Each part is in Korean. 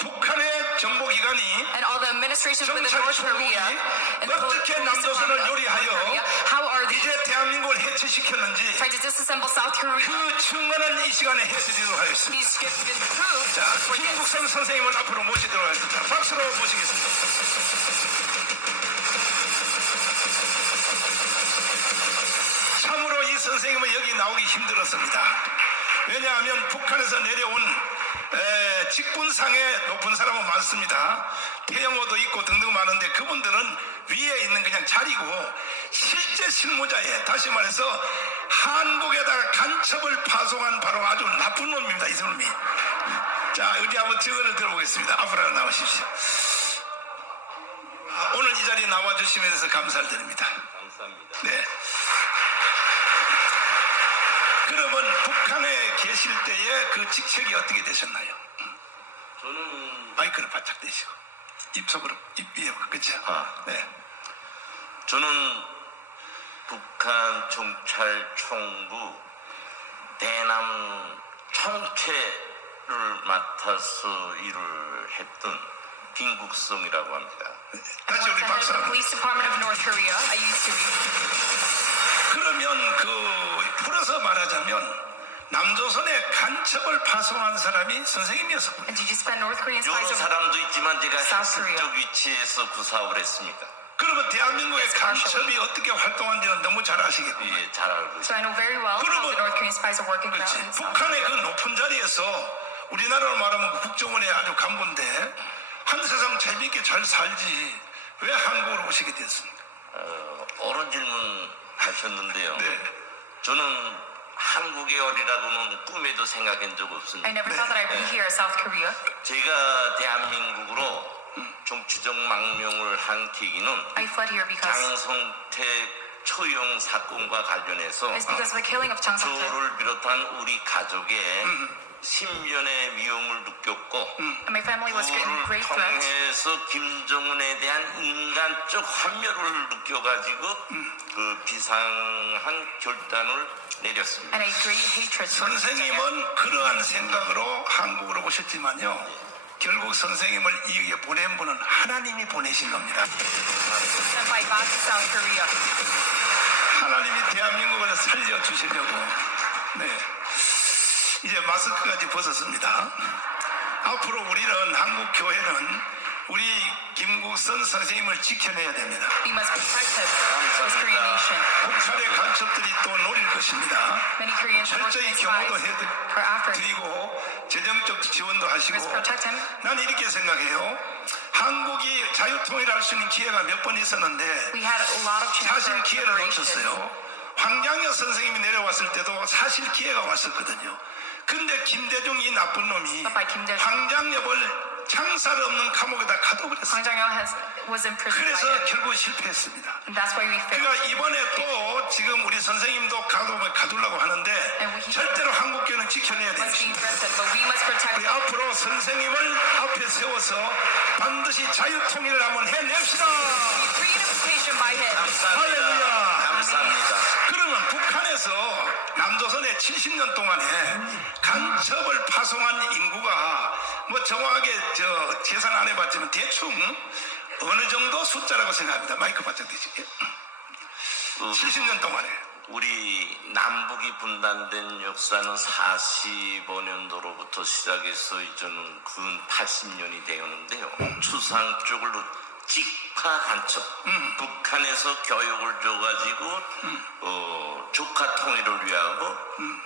북한의 정보기관이 and all the administrations within North Korea and the 어떻게 police 남조선을 department of North 요리하여 Korea, how are they 이제 대한민국을 해체시켰는지 trying to disassemble South Korea? 그 증언을 이 시간에 해드리도록 하겠습니다. These shifts been proved 자, for this. 김국선 선생님을 앞으로 모시도록 하겠습니다. 박수로 모시겠습니다. 참으로 이 선생님은 여기 나오기 힘들었습니다. 왜냐하면 북한에서 내려온 직분상에 높은 사람은 많습니다. 태영호도 있고 등등 많은데 그분들은 위에 있는 그냥 자리고 실제 실무자에 다시 말해서 한국에다가 간첩을 파송한 바로 아주 나쁜 놈입니다. 이 사람이. 자, 우리 한번 증언을 들어보겠습니다. 앞으로 나오십시오. 오늘 이 자리에 나와주심에 대해서 감사를 드립니다. 감사합니다. 네. 그러면 북한에 계실 때의 그 직책이 어떻게 되셨나요? 저는 마이크를 바짝 대시고 입속으로 입 위에 그렇죠? 네. 저는 북한 정찰총부 대남 총체를 맡아서 일을 했던 김국성이라고 합니다. 다시 우리 Once I 박수 headed the 한번. police department of North Korea. I used to be. 그러면 그 풀어서 말하자면 남조선에 간첩을 파송한 사람이 선생님이었군요. And did you spend North Korean 여러 spies of 사람도 있지만 제가 South Korea. 핵심적 위치에서 구사업을 했습니다. 그러면 대한민국의 Yes, partially. 간첩이 어떻게 활동하는지는 너무 잘 아시겠군요. 예, 잘 알고 So 있습니다. I know very well how 그러면- the North Korean spies are working 그렇지. around in South 북한의 그 Korea. 높은 자리에서 우리나라로 말하면 그 국정원의 아주 간부인데 한 세상 재미있게 잘 살지 왜 한국으로 오시게 됐습니까? 어른 질문 하셨는데요. 네. 저는 한국의 어리라고는 꿈에도 생각한 적 I 없습니다. never thought that I'd be here in South Korea. 제가 대한민국으로 정치적 망명을 한 계기는 I fled here because 장성택 처형 사건과 관련해서 it's because of the killing of Chang Sang-taek. 저를 비롯한 우리 가족의 신변의 위험을 느꼈고 And my family was in 그를 great threat. 통해서 김정은에 대한 인간적 환멸을 느껴가지고 그 비상한 결단을 내렸습니다. And a great hatred for Kim Jong-un. 선생님은 그러한 생각으로 한국으로 오셨지만요. 결국 선생님을 여기에 보낸 분은 하나님이 보내신 겁니다. Sent by God to South Korea. 하나님이 대한민국을 살려주시려고. 네. 이제 마스크까지 벗었습니다. 앞으로 우리는 한국 교회는 우리 김국선 선생님을 지켜내야 됩니다. We must protect him, this Korean nation. 북한의 간첩들이 또 노릴 것입니다. Many Korean North 철저히 Korean 경호도 spies are after him. 해드리고 재정적 지원도 We 하시고 must protect him. 난 이렇게 생각해요. 한국이 자유통일할 수 있는 기회가 몇 번 있었는데 We had a lot of chance 사실 for 기회를 liberation. 놓쳤어요. 황장여 선생님이 내려왔을 때도 사실 기회가 왔었거든요. 근데 김대중 이 나쁜 놈이 But by Kim Dae-jung. 황장엽을 창살 없는 감옥에다 가둬버렸어요. Hwang Jang-yeol was imprisoned by 그래서 him. 결국 실패했습니다. And that's why we failed. 그러니까 이번에 또 지금 우리 선생님도 가두려고 하는데 절대로 한국교회는 지켜내야 Must be 됩니다. arrested, but we must protect 우리 him. 앞으로 선생님을 앞에 세워서 반드시 자유통일을 한번 해냅시다. Reunification by him. 할렐루야. 감사합니다. 그러면 북한에서 남조선에 70년 동안에 간첩을 파송한 인구가 뭐 정확하게 계산 안 해봤지만 대충 어느 정도 숫자라고 생각합니다. 마이크 바짝 대시게. 70년 동안에. 우리 남북이 분단된 역사는 45년도로부터 시작해서 이제는 근 80년이 되었는데요. 추상 쪽으로 직파 간첩, 북한에서 교육을 줘가지고 조카 통일을 위하고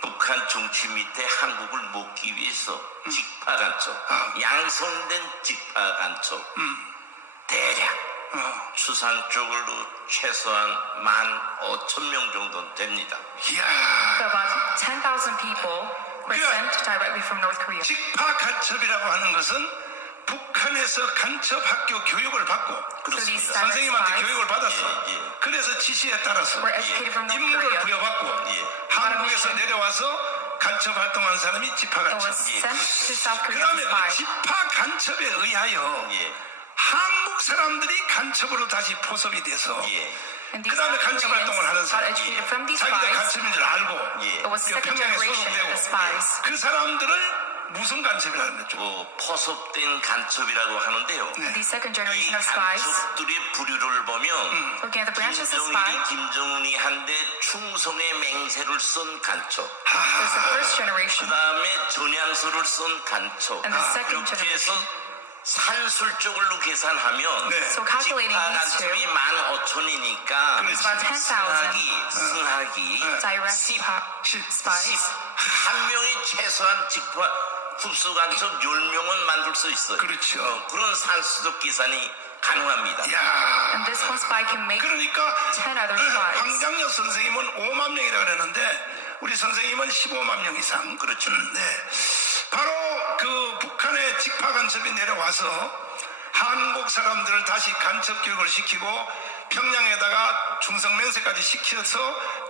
북한 정치 밑에 한국을 먹기 위해서 직파 간첩, 양성된 직파 간첩 대략 추산 쪽으로 최소한 15,000명 정도 됩니다. 이야. So about 10,000 people were sent directly from North Korea. 직파 간첩이라고 하는 것은 북한에서 간첩 학교 교육을 받고 그렇습니다. 선생님한테 교육을 받았어. 예, 예. 그래서 지시에 따라서 Were educated from North 임무를 Korea. 부여받고 예. 한국에서 내려와서 간첩 활동한 사람이 직파 And 간첩. was sent to South 그 Korea to 다음에 spy. 그 직파 간첩에 의하여 예, 한국 사람들이 간첩으로 다시 포섭이 돼서 예, And 그 these 다음에 South 간첩 Koreans 활동을 하는 got 사람 educated from these 자기들 spies. 간첩인 줄 알고 예. It was 그 second 평양에 generation of the 소속되고 spies. 그 사람들을 무슨 간첩이라는 거죠? 포섭된 간첩이라고 하는데요. The second 이 generation of spies, 간첩들의 부류를 보면 looking at the branches of spies, 김정은이 한데 충성의 맹세를 쓴 간첩, there's the first 그 generation 다음에 전향서를 쓴 간첩, and the second 이렇게 해서 generation. 산술적으로 계산하면 네. So calculating 직파 these two, 간첩이 15,000이니까 it's about 10,000 승하기 direct spies. 한 명이 최소한 직파 흡수 간첩 10명은 만들 수 있어요. 그렇죠. 그런 산수적 계산이 가능합니다. 야, And this one spy can make 그러니까 10 other spies. 황장려 선생님은 5만 명이라 그랬는데 우리 선생님은 15만 명 이상. 그렇죠. 네. 바로 그 북한의 직파 간첩이 내려와서 한국 사람들을 다시 간첩 교육을 시키고 평양에다가 중성맹세까지 시켜서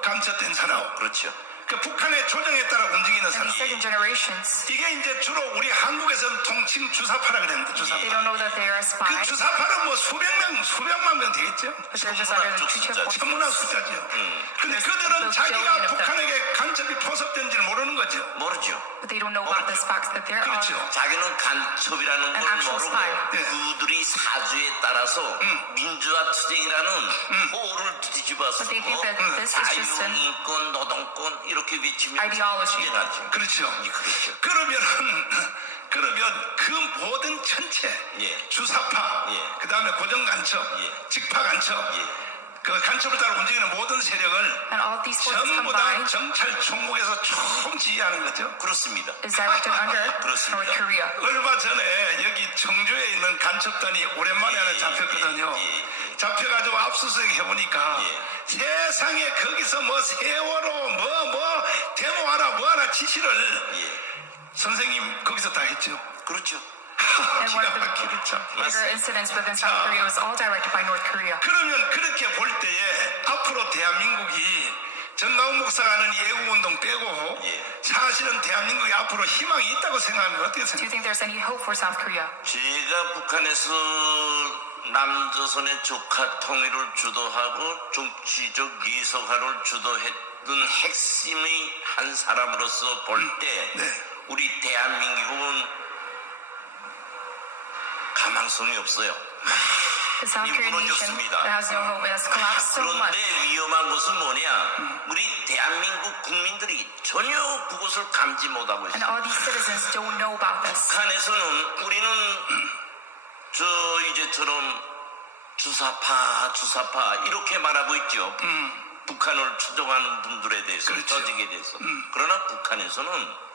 간첩된 사람. 그렇죠. 그 북한의 조정에 따라 움직이는 And 사람. the second generations, 이게 이제 주로 우리 한국에서는 통칭 주사파라 그랬는데 they 주사파. don't know that they are a 그 spy, 주사파는 뭐 수백만 명 되겠죠. but they're just under the teacher force. 천문학 숫자죠. 근데 그들은 자기가 북한에게 간첩이 포섭된지를 모르는 거죠. 모르죠. But they don't know about this fact that there are 그렇죠. 자기는 간첩이라는 An 걸 actual 모르고 spy. 네. 그들이 사주에 따라서 민주화 투쟁이라는 호를 뒤집어서 But they think that this is just 자유, an 인권, 노동권 이렇게 외치면 ideology. 투쟁하죠. 그렇죠. 그렇죠. 그러면 그 모든 전체 예. 주사파, 예. 그 다음에 고정간첩, 예. 직파간첩, 예. 그 간첩을 따라 움직이는 모든 세력을 And all these forces 전부 다 combined 정찰 총국에서 총 지휘하는 거죠. 그렇습니다. is directed under 그렇습니다. North Korea. 얼마 전에 여기 청주에 있는 간첩단이 오랜만에 하나 잡혔거든요. 잡혀가지고 압수수색 해보니까 세상에 거기서 뭐 세월호 뭐 데모하라 뭐하라 지시를 선생님 거기서 다 했죠. 그렇죠. And one 기가 of the 막히게 참. bigger incidents within South Korea was all directed by North Korea. 그러면 그렇게 볼 때에 앞으로 대한민국이 정강 목사가 하는 예우운동 빼고 사실은 대한민국이 앞으로 희망이 있다고 생각하면 어떻게 Do you 생각해요? think there's any hope for South Korea? 제가 북한에서 남조선의 조카 통일을 주도하고 정치적 예속화를 주도했던 핵심의 한 사람으로서 볼 때 우리 대한민국은 가망성이 없어요. The South Korean nation that has no hope has collapsed so much. 그런데 위험한 것은 뭐냐? 우리 대한민국 국민들이 전혀 그것을 감지 못하고 And 있어요. all these citizens don't know about this. 북한에서는 우리는 저 이제처럼 주사파 이렇게 말하고 있죠. 북한을 추종하는 분들에 대해서, 그렇죠. 조직에 대해서. 그러나 북한에서는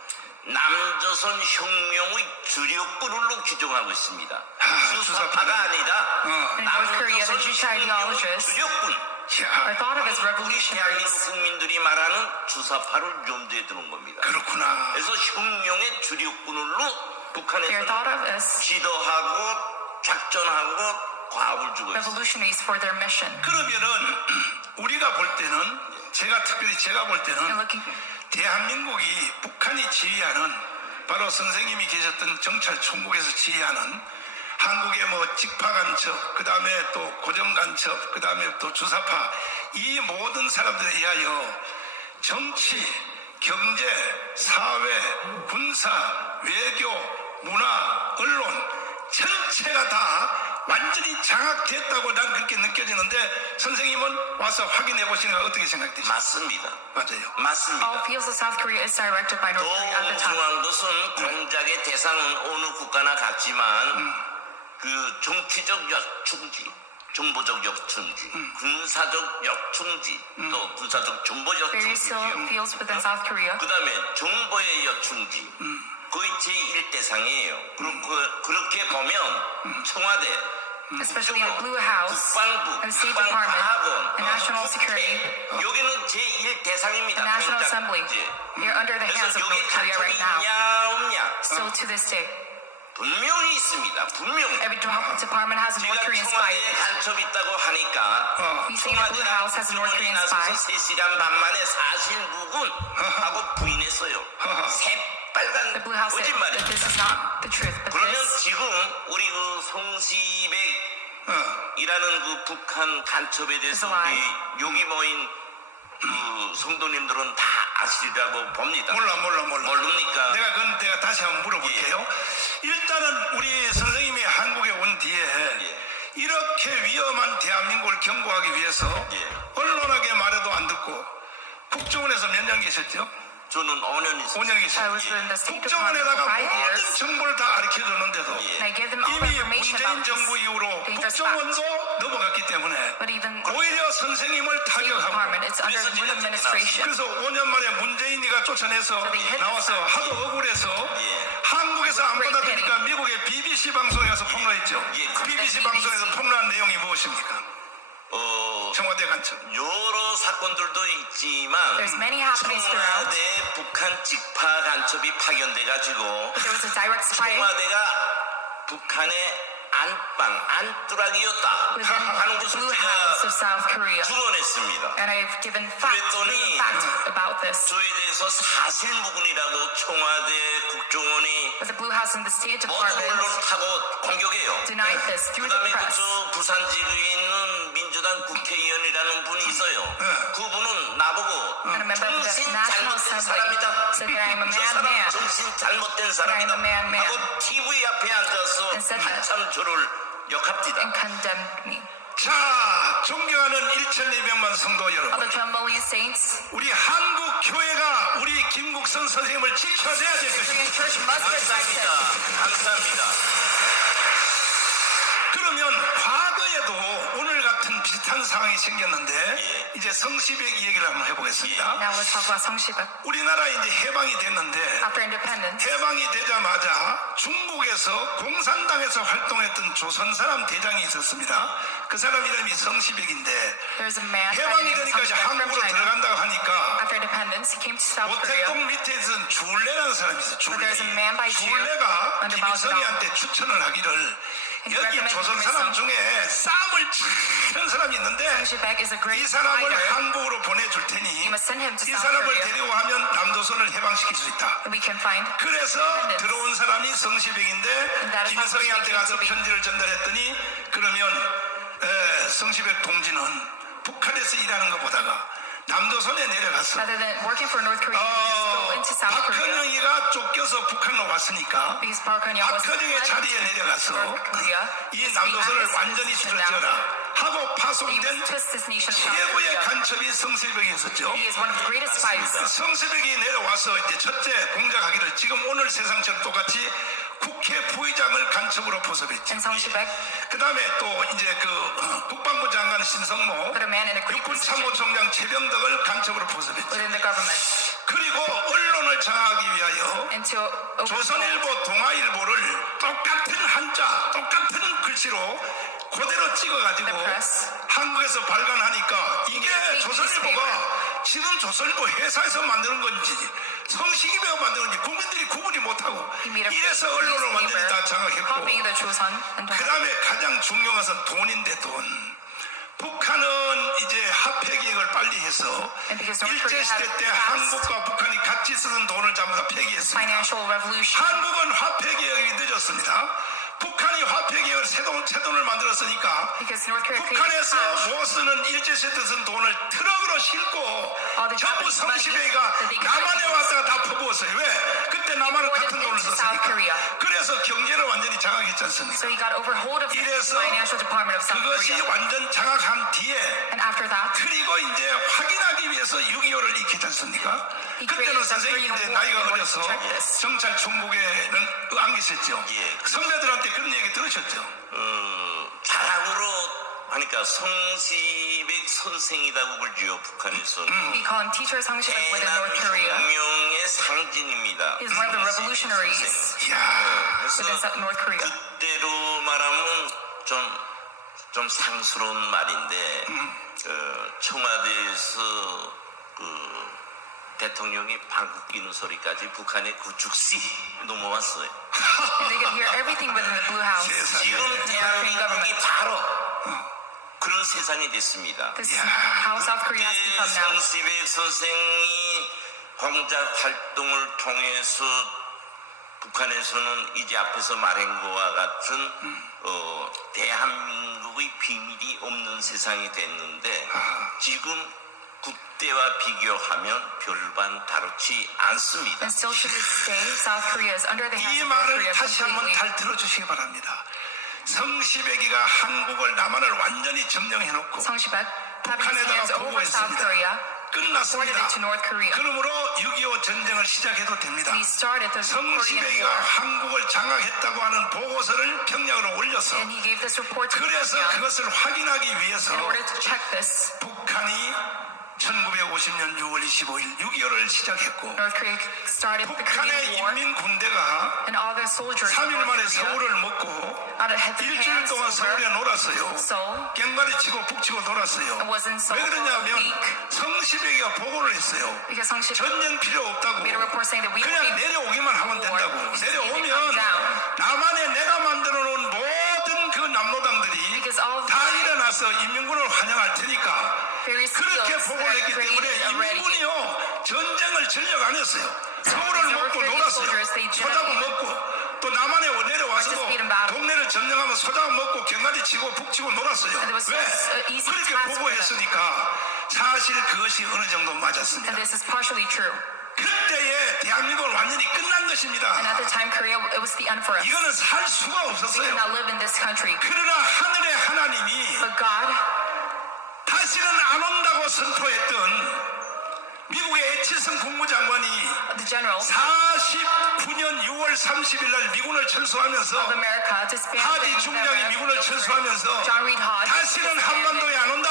남조선 혁명의 주력그룹로 규정하고 있습니다. 주사파가 아니라 In North Korea, the Juche ideologists 주력군. are thought of as 우리 revolutionaries. 대한민국 국민들이 말하는 주사파를 염두에 두는 겁니다. 그렇구나. 그래서 혁명의 주력군으로 They are 북한에서는 thought of as 지도하고 작전하고 과업을 주고 있습니다. revolutionaries for their mission. 그러면은 우리가 볼 때는 특별히 제가 볼 And 때는 looking, 대한민국이 북한이 지휘하는 바로 선생님이 계셨던 정찰 총국에서 지휘하는 한국의 뭐 직파간첩, 그 다음에 또 고정간첩, 그 다음에 또 주사파 이 모든 사람들에 의하여 정치, 경제, 사회, 군사, 외교, 문화, 언론 전체가 다 완전히 장악됐다고 난 그렇게 느껴지는데 선생님은 와서 확인해 보시는 거 어떻게 생각되세요? 맞습니다. 맞아요. 맞습니다. all fields of South Korea is directed by North 더 Korea at the top. 중요한 것은 공작의 대상은 어느 국가나 같지만 그 정치적 역충지, 정보적 역충지, 군사적 역충지, 또 군사적 정보 Various 역충지, fields within South Korea. 그 다음에 정보의 역충지, 거의 제1대상이에요. 그렇게 보면 청와대, Especially the Blue House, 국방부, and State Department, 국방과학원, and National Security, 여기는 제1대상입니다. the National Assembly. They're under the hands 그래서 of 여기 North Korea 간첩이 right now. 있냐 없냐 Still to this day. 분명히 있습니다. 분명히. Every department has a North 제가 Korean spy. 청와대에 간첩 있다고 하니까 We say the Blue House has a North Korean spy. 3시간 반 만에 사실 무근 하고 부인했어요. 새빨간 The Blue House said that 거짓말이에요. this is not the truth, but 그러면 this 지금 우리 그 송시백이라는 그 북한 간첩에 대해서 It's a lie. 우리 여기 모인 그 성도님들은 다 아시리라고 봅니다. 몰라. 모릅니까? 내가 다시 한번 물어볼게요. 일단은 우리 선생님이 한국에 온 뒤에 이렇게 위험한 대한민국을 경고하기 위해서 언론하게 말해도 안 듣고 국정원에서 몇 년 계셨죠? 저는 5년 있었어요. 5년 I 계셨죠? was in the State Department 국정원에다가 for 5 모든 years. 정보를 다 가르쳐줬는데도 And I gave them all the 이미 information 문재인 about 정부 this 이후로 dangerous fact. 국정원도 넘어갔기 때문에 But even 오히려 선생님을 State 타격하고 Department, it's under the new administration. 그래서 5년 만에 문재인이가 쫓아내서 they hit 나와서 the 하도 억울해서 한국에서 안 Great 받아들니까 미국의 BBC 방송에 가서 폭로했죠. 그 BBC BBC. 방송에서 폭로한 내용이 무엇입니까? 청와대 간첩. 여러 사건들도 있지만 There's many happenings throughout. 청와대 북한 직파 간첩이 파견돼 가지고 But there was a direct spy 청와대가 북한의 안뚜락이었다 within 하는 the 것을 Blue House of 제가 South Korea. 주문했습니다. And I've given fact about this. 저에 대해서 사실무근이라고 청와대 국정원이 But the Blue House and the State 모든 Department 언론을 타고 공격해요. denied this through the 그다음에 press. 그저 부산 지구에 있는 민주당 국회의원이라는 분이 있어요. 그분은 나보고 And a member of the 정신 National 잘못된 Assembly 사람이다. said that I'm a 저 사람 madman. 정신 잘못된 사람이다. I'm a madman. 하고 TV 앞에 앉아서 And said that. 한참 저를 역합디다. And condemned me. 자, 존경하는 1,200만 성도 여러분. Other 12 million saints, 우리 한국 교회가 우리 김국선 선생님을 지켜내야 될 것입니다. Korean church must protect him. 감사합니다. 그러면 과거에도 오늘 같은 비슷한 상황이 생겼는데 이제 성시백 얘기를 한번 해보겠습니다. Now let's talk about Song Shibak. 우리나라 이제 해방이 됐는데 After independence, 해방이 되자마자 중국에서 공산당에서 활동했던 조선 사람 대장이 있었습니다. 그 사람 이름이 성시백인데 there's a man by the 해방이 name of 되니까 Song 이제 Shibak from 한국으로 China. 들어간다고 하니까 After independence, he came to South Korea. 모택동 밑에 있던 줄레라는 사람이 있어요. But there's a man by Jew 줄레가 under Mao Zedong. 김일성이한테 추천을 하기를 And 여기 recommended 조선 Kim 사람 Il-sung. 중에 싸움을 치는 사람이 있는데 Song Shibak is a 이 great 사람을 fighter. 한국으로 보내줄 테니 You must send him to 이 South 사람을 Korea. 데리고 하면 남조선을 해방시킬 수 있다. And we can find 그래서 independence. 들어온 사람이 성시백인데 that is how 김일성이한테 가서 성시백이 편지를 전달했더니 그러면 성시백 동지는 북한에서 일하는 것보다가 남조선에 내려갔어. rather than working for North Korea, just go into South Korea. 박헌영이가 쫓겨서 북한으로 왔으니까 Because Park Hyung was 박헌영의 led 자리에 to 내려가서 North Korea. 이 남조선을 완전히 틀어져라 하고 He 파송된 must twist this nation of South 최고의 Korea. 간첩이 성시백이었었죠. He is one of the greatest spies. 성시백이 내려와서 이제 첫째 공작하기를 지금 오늘 세상처럼 똑같이 국회 부의장을 간첩으로 포섭했죠. And Song Shibak 그 다음에 또 이제 그 국방부 장관 신성모, put a man in a great 육군 position 참모총장 최병덕을 간첩으로 포섭했죠. within the government. 그리고 언론을 장악하기 위하여 And to overthrow 조선일보, 동아일보를 똑같은 한자, 똑같은 글씨로 그대로 찍어가지고 The press. 한국에서 발간하니까 이게 fake 조선일보가 지금 조선일보 회사에서 만드는 건지 성시기배가 만드는 건지 국민들이 구분이 못하고 he made a 이래서 fake 언론을 완전히 다 newspaper 장악했고 copying the Joseon and 그 다음에 가장 중요한 것은 돈인데 돈. 북한은 이제 화폐 개혁을 빨리 해서 And because North Korea 일제시대 had 때 fast 한국과 북한이 같이 쓰던 돈을 전부 다 폐기했습니다. financial revolution. 한국은 화폐 개혁이 늦었습니다. 북한이 화폐 개혁을 새 돈을 만들었으니까 Because North Korea created 북한에서 cash. 못 쓰는 일제시대 때 쓴 돈을 트럭으로 싣고 the 전부 Japanese money 성시배가 that they could 남한에 use. 왔다가 다 퍼부었어요. 왜? 그때 남한은 Poured 같은 it 돈을 into South 썼으니까. Korea. 그래서 경제를 완전히 장악했지 않습니까? So he got overhold of the 이래서 financial department of South 그것이 Korea. 완전 장악한 뒤에 And after that, 그리고 이제 확인하기 위해서 6.25를 익혔지 않습니까? He 그때는 created the 선생님이 이제 Korean 나이가 War 어려서 to check this. 정찰총국에는 안 계셨죠. 예. 선배들한테 그런 얘기 들으셨죠. 자랑으로 하니까 성시백 선생이라고 불지요 북한에서는. we call him teacher Song Shibak within North Korea. 대남혁명의 상징입니다. He's one of the revolutionaries 선생은. 이야, within 그래서 North Korea. 그때로 말하면 좀 상스러운 말인데 청와대에서 그 대통령이 방귀 뀌는 소리까지 북한의 구축시 넘어왔어요. And they could hear everything within the Blue House. 세상에. 지금 Korean 대한민국이 government. 바로 그런 세상이 됐습니다. This is how South Korea has become now. 성시백 선생이 공작 활동을 통해서 북한에서는 이제 앞에서 말한 것과 같은 대한민국의 비밀이 없는 세상이 됐는데 지금 그때와 비교하면 별반 다르지 않습니다. And still to this day, South Korea is under the hands 이 of North 말을 Korea 다시 한번 completely. 잘 들어주시기 바랍니다. 성시배기가 한국을 남한을 완전히 점령해놓고 Song Shibek having his hands 북한에다가 over South 보고했습니다. Korea, reported 끝났습니다. it to North Korea. 그러므로 6.25 전쟁을 시작해도 됩니다. We started the Korean 성시배기가 War, 한국을 장악했다고 하는 보고서를 평양으로 올려서 and he gave this report to 그래서 Pyongyang 그것을 확인하기 위해서 in order to check this. 북한이 1950년 6월 25일 6.25를 시작했고 North Korea started the 북한의 Korean War, 인민군대가 and all the soldiers of 3일 North 만에 Korea 서울을 먹고 had their 일주일 hands 동안 서울에 over 놀았어요. Seoul 갱가리 치고 북치고 놀았어요. and was in 왜 Seoul for a 그러냐면 week 성시배기가 보고를 했어요. because Song Shibek 전쟁 필요 없다고. made a report saying that we 그냥 don't need 내려오기만 하면 된다고. 내려오면 down. 남한에 내가 만들어 놓은 모든 그 남로당들이 Because all of 다 the 일어나서 인민군을 환영할 테니까 various 그렇게 fields that 보고를 are 했기 때문에 created already. 인민군이요 전쟁을 전력 안 했어요. 서울을 먹고 놀았어요. 소작을 먹고 또 남한에 내려와서도 동네를 점령하면 소작을 먹고 갱가리 치고 북치고 놀았어요. 왜? 그렇게 보고했으니까 사실 그것이 어느 정도 맞았습니다. And this is partially true. 그때에 대한민국은 완전히 끝난 것입니다. And at the time, Korea, it was the end for us. 이거는 살 수가 We could 없었어요. not live in this country. 그러나 하늘의 하나님이 But God, 다시는 안 온다고 선포했던 미국의 에치슨 국무장관이 the general 49년 6월 30일 날 미군을 철수하면서 of America, disbanded 하디 the 중장이 미군을 철수하면서 John Reed Hodge, 다시는 한반도에 안 온다.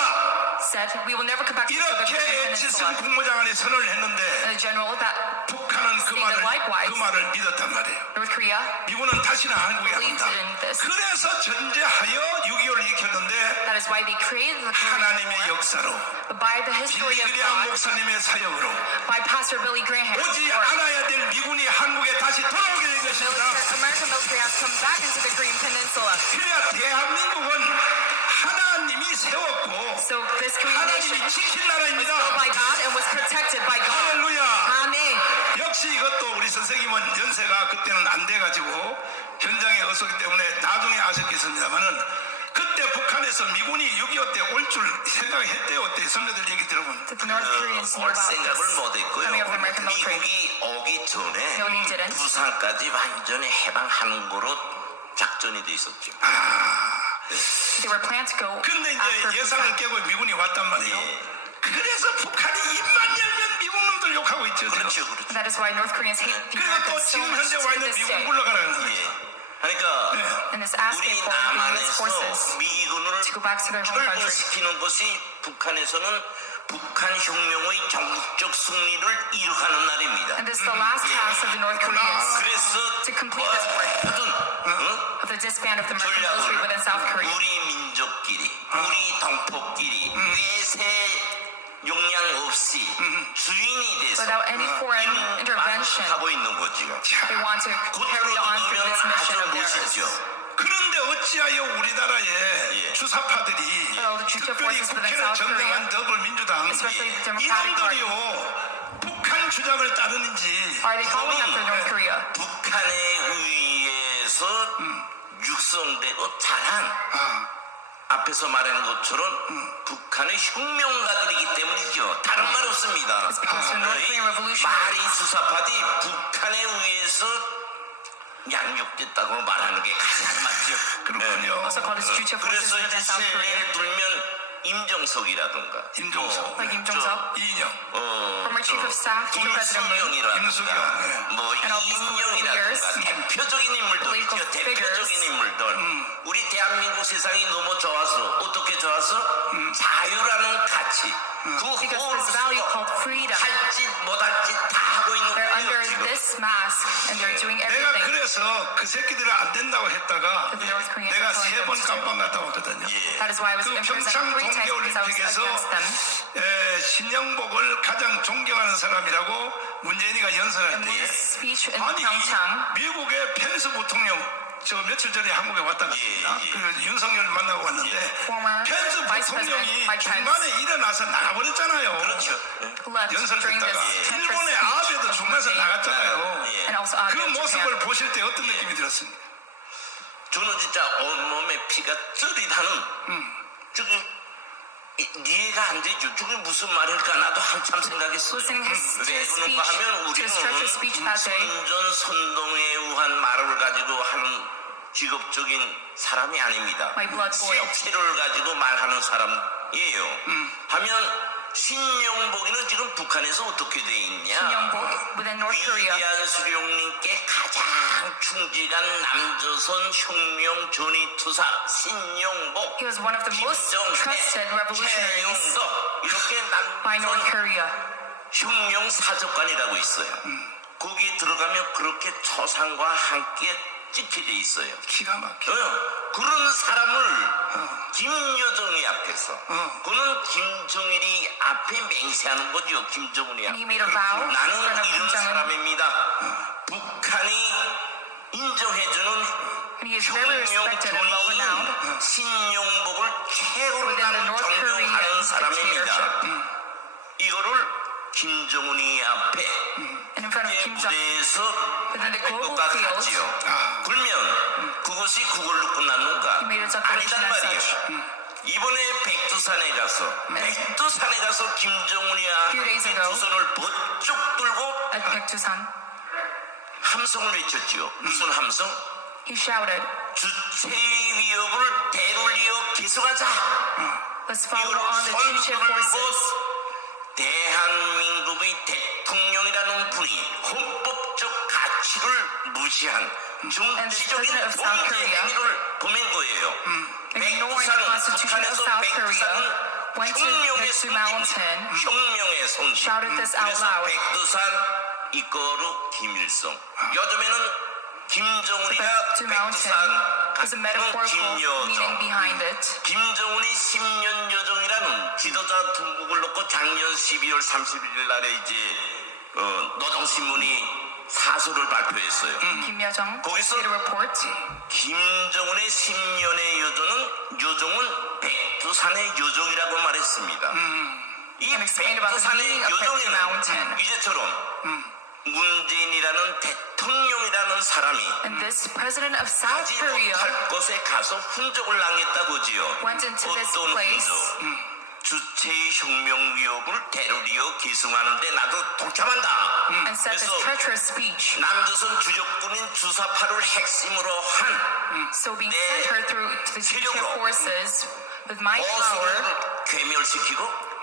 said, we will never come back to the 이렇게 Korean 에치슨 Peninsula. 국무장관이 선언을 했는데 And the general that 북한은 그 말을 믿었단 말이에요. North Korea 미군은 다시는 한국에 안 believed 온다. in this. 그래서 전제하여 6.25를 일으켰는데 That is why they created the Korean 하나님의 War. 역사로 But by the history of 빌리그레암 God, 목사님의 사역으로 by Pastor Billy Graham's 오지 work, 않아야 될 미군이 한국에 다시 돌아오게 된 것입니다. American military has come back into the Korean Peninsula. 그래야 대한민국은 하나님이 세웠고 So this Korean nation 하나님이 was 지킨 나라입니다. built by God and was protected by God. 할렐루야. Amen. 역시 이것도 우리 선생님은 연세가 그때는 안 돼가지고 현장에 없었기 때문에 나중에 아셨겠습니다만은 그때 북한에서 미군이 6.25 때 올 줄 생각했대요. 그때 선배들 얘기 들어보면. Did the North Koreans know 올 about 생각을 this? 못했고요. Coming of the American military. 미국이 오기 전에 No, they didn't. 부산까지 완전히 해방하는 거로 작전이 돼 있었죠. They were planned to go 근데 after 이제 예상을 Busan. 깨고 미군이 왔단 말이에요. 예. 그래서 북한이 입만 열면 미국 놈들 욕하고 있죠. 지금. 그렇죠, 그렇죠. And that is why North Koreans hate the 그리고 또 Americans so 지금 much 현재 와 to 있는 this 미국 day. 물러가라는 거예요. 예. 그러니까 And is asking 우리 for the US 남한에서 forces 미군을 to go back to their home country. 철거시키는 것이 북한에서는 북한 혁명의 전국적 승리를 이룩하는 날입니다. And this is the last task of the North Koreans 그래서 to complete this work of the disband of the American military within South 전략을 Korea. 우리 민족끼리 우리 동포끼리 내세 용량 없이 주인이 돼서 Without any foreign intervention, 하고 있는 거죠. they want to carry on through this mission of theirs. 멋있죠. 그런데 어찌하여 우리나라의 예. 주사파들이 Well, the Chucha 특별히 forces within 국회를 South 점령한 Korea, 더불민주당 especially the Democratic Party, 이놈들이요 북한 주장을 따르는지 are they following after North Korea? 북한에 의해서 육성되고 자란 앞에서 말한 것처럼 북한의 혁명가들이기 때문이죠. 다른 말 없습니다. It's because the North Korean revolutionary 말이 주사파디 북한에 의해서 양육됐다고 말하는 게 가장 맞죠. 그렇군요. also called as Chucha forces 그래서 이제 within South Korea. 예를 들면 임정석이라든가 임종석, Like Kim Jong-suk, 이인영, former chief of staff to President Moon, 김수경이라든가 뭐 And all these 이인영이라든가 leaders, 대표적인 인물들 있죠. political 대표적인 figures. 인물들 우리 대한민국 세상이 너무 좋아서 어떻게 좋아서 자유라는 가치 그 because 호흡을 this value 쓰고 called freedom, 할짓 못할짓 다 하고 있는 they're 거예요 under 지금. this mask and they're doing 내가 everything. 그래서 그 새끼들은 안 된다고 했다가 The North Koreans 내가 are telling 3번 them to. 깜빵 갔다 왔거든요. 예. That is why I was 그 in prison 평창 3 times because I was 동계올림픽에서 against them. 신영복을 가장 존경하는 사람이라고 문재인이가 연설할 In 때에 Moon's speech in 아니 Pyeongchang, 미국의 펜스 부통령 저 며칠 전에 한국에 왔다 갔습니다. 예. 그 윤석열 만나고 왔는데 former 펜스 Vice 부통령이 President Mike Pence 중간에 일어나서 나가버렸잖아요. 그렇죠. left 연설 during 듣다가 this treacherous 일본의 speech 아베도 of 중간에서 Moon 나갔잖아요. 예. and also 그 Abe in 모습을 Japan. 보실 때 어떤 느낌이 들었습니까? 저는 진짜 온몸에 피가 쩌릿하는 지금 이해가 안 되죠. 저게 무슨 말일까 나도 한참 생각했어요. Listening to 왜 his 그런가 speech, 하면 to his church's speech 우리는 that day, 선전선동에 의한 말을 가지고 하는 직업적인 사람이 아닙니다. My blood boiled. 실체를 가지고 말하는 사람이에요. 하면 신용복이는 지금 북한에서 어떻게 돼 있냐? Youngbok within North Korea. 위대한 수령님께 가장 충직한 남조선 혁명 전위투사 신용복, He was one of the most trusted revolutionaries 최용덕 이렇게 by North 남조선 Korea. 혁명 사적관이라고 있어요. 거기 들어가면 그렇게 초상과 함께 찍혀져 있어요. 기가 막혀. 그런 사람을 김여정이 앞에서 그는 김정일이 앞에 맹세하는 거죠. 김정은이 And 앞에. he made a vow in 나는 front of Kim 이런 Jong-un. 사람입니다. 북한이 인정해주는 And he is very respected and well renowned 혁명전인 신용복을 최고로 within the 나는 North 존경하는 Korean 사람입니다. dictatorship. 이거를 김정은이 앞에 And in front of Kim Jong-un, 무대에서 within the global 것과 field, 같지요. 그러면 그것이 그걸로 끝났는가? he made a declaration 아니단 as 말이에요. such. 이번에 백두산에 가서 김정은이야 Few days ago, 두 손을 번쩍 들고 At Baekdusan, 함성을 외쳤지요. 무슨 함성? he shouted, 주체의 위협을 대를이어 계속하자. let's follow 이거를 on the 손 Chuche 들고 forces. 대한민국의 대통령이라는 분이 헌법적 가치를 무시한 정치적인 president of South 범죄 Korea, 행위를 범한 거예요. ignoring the Constitution of South Korea, went to 혁명의 Baekdu 성지, Mountain, 혁명의 성지. shouted this out 그래서 loud. 백두산 이거로 김일성. 요즘에는 김정은이가 Baekdu Mountain is a 백두산 metaphorical meaning 김여정. behind it. 김정은이 10년 여정이라는 지도자 등극을 놓고 작년 12월 31일 날에 이제 노동신문이 사설을 발표했어요. Kim Yo-jong 거기서 did a report. 김정은의 10년의 여정은 백두산의 여정이라고 말했습니다. 이 And explained about the 백두산의 meaning of Baekdu 여정에는 Mountain. 이제처럼 문재인이라는 대통령이라는 사람이 And this president of South 가지 Korea 못할 곳에 가서 훈적을 당했다고지요. went into this 어떤 place. 훈적? 주체의 혁명 위협을 대루리어 기승하는데 나도 동참한다. and said this 그래서 treacherous speech. 남조선 주적군인 주사파를 핵심으로 한 So being sent her through to the Chuche forces with my power, 보수를 괴멸시키고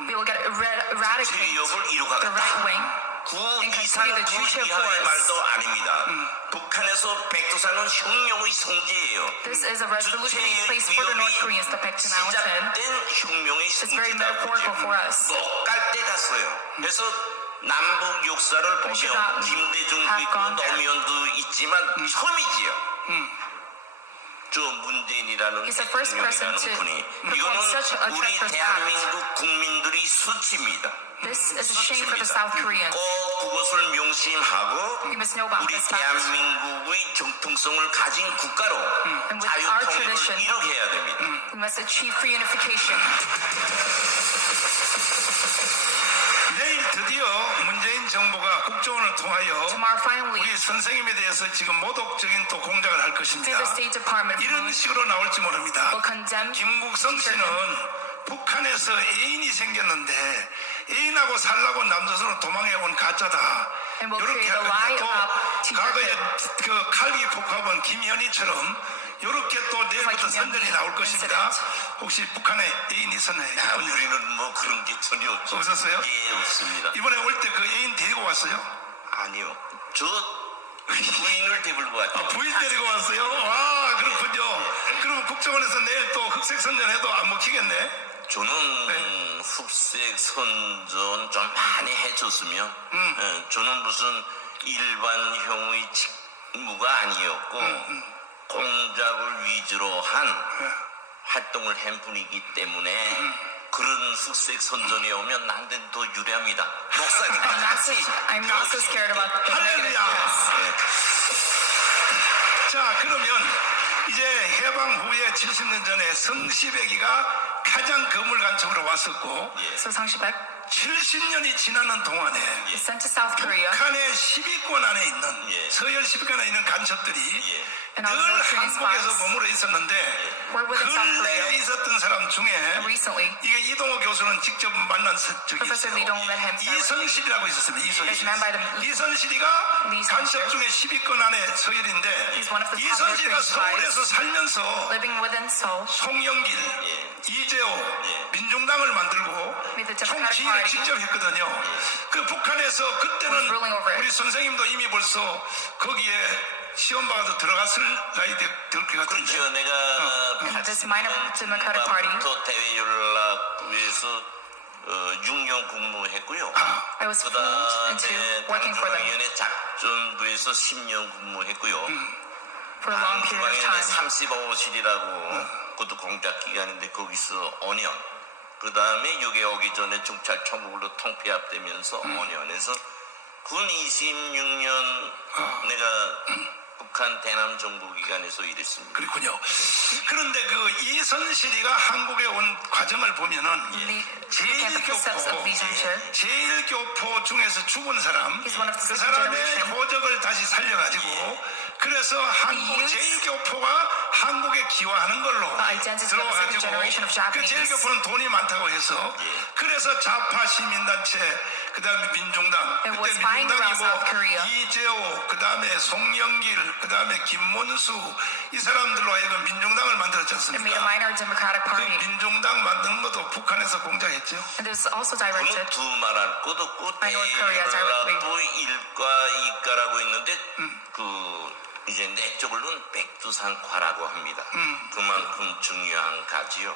we will get eradicate 위협을 the 이루가겠다. right wing. 구 and 이상 continue the 구 Chuche 이하의 force. 말도 아닙니다. 북한에서 백두산은 혁명의 성지예요. This is a revolutionary place for the North Koreans, the Baekdu Mountain. 시작된 혁명의 very metaphorical for us. 못갈 때 갔어요. 그래서 남북 역사를 보면 should not 김대중도 have 있고 gone there. 노무현도 있지만 처음이지요. 저 문재인이라는 He's the first person 대통령이라는 to 분이 perform 이거는 such a 우리 treacherous act. 대한민국 국민들이 수치입니다. This is a shame for the South Koreans. 꼭 그것을 명심하고 We must know about 우리 this fact. 대한민국의 정통성을 가진 국가로 And with our 자유통일을 tradition, 이루게해야 됩니다. we must achieve free unification. 내일 드디어 문재인 정부가 국정원을 통하여 Tomorrow, finally, 우리 선생님에 대해서 지금 모독적인 또 공작을 할 것입니다. through the State Department, 이런 식으로 나올지 모릅니다. will condemn 김국성 씨는 북한에서 애인이 생겼는데 애인하고 살라고 남조선으로 도망해 온 가짜다. And will 이렇게 create a lie 하는데 또 about Teacher 과거에 Kim. 그 칼기 폭파본 김현희처럼 이렇게 또 내일부터 Like 선전이 나올 것입니다. incident. 혹시 북한에 애인 있었나요? 우리는 뭐 그런 게 전혀 없죠. 없었어요? 예, 없습니다. 이번에 올 때 그 애인 데리고 왔어요? 아니요. 저 부인을 데리고 왔죠. 부인 데리고 왔어요? 와, 그렇군요. 그럼 국정원에서 내일 또 흑색 선전해도 안 먹히겠네? 저는 흑색 선전 좀 많이 해줬으면 예, 저는 무슨 일반형의 직무가 아니었고 공작을 위주로 한 활동을 한 분이기 때문에 그런 흑색 선전이 오면 난데는 더 유리합니다. 목사님 I'm not so scared about the negative 할렐루야. press. 자, 그러면 이제 해방 후에 70년 전에 성시배기가 가장 거물간첩으로 왔었고 So Sang Shibek 70년이 지나는 동안에 is sent to South Korea. 북한의 10위권 안에 있는 예. 서열 10위권 안에 있는 간첩들이 예. And all 늘 the military 한국에서 spots. 머물러 있었는데 were within South 근래에 Korea. 있었던 사람 중에 Recently, 이게 이동호 교수는 직접 만난 적이 Professor Lee 있어요. Dong met him directly. 이선실이라고 있었습니다. There's a man by the 이선실이가 Lee 간첩 Sun-shil. 중에 10위권 안에 서열인데 He's one of the top 이선실이가 North Korean 서울에서 살면서 living within Seoul. 송영길, 이재호, 민중당을 만들고 With the Democratic 총지휘를 Party. 직접 했거든요. 그 북한에서 그때는 Was ruling over it. 우리 선생님도 이미 벌써 거기에 시험 봐도 들어갔을 나이 될 것 같은데. 그렇죠. 내가 In this minor Democratic Party, 또 대외연락부에서 6년 근무했고요. I was fluent into working for them 당중앙위원회 작전부에서 10년 근무했고요. for a long period of 중앙위원회 time. 35실이라고 그것도 공작 기관인데 거기서 5년. 그 다음에 여기 오기 전에 중찰총국으로 통폐합되면서 5년에서 군 26년 내가 북한 대남 정부기관에서 일했습니다. 그렇군요. 그런데 그 이선실이가 한국에 온 과정을 보면은 Look at the footsteps of Lee Sun-shil. 제일교포 중에서 죽은 사람, He's one of the 그 second 사람의 generation. 호적을 다시 살려가지고 그래서 한국 used 제일교포가 한국에 기화하는 걸로 identity of the second 들어와가지고 generation of 그 Japanese. 제일교포는 돈이 많다고 해서 그래서 좌파 시민단체 그다음에 민중당 It 그때 was buying 민중당이 around 뭐 South Korea. 이재호 그다음에 송영길 그다음에 김문수 이 사람들로 하여금 민중당을 만들었지 It made a 않습니까? minor Democratic 그 Party. 민중당 만드는 것도 북한에서 공작했죠. And it was also 저는 directed 두 말할 것 없고 by North Korea directly. 대연락부 일과 이과라고 있는데 그 이제 내 쪽으로는 백두산과라고 합니다. 그만큼 중요한 가지요.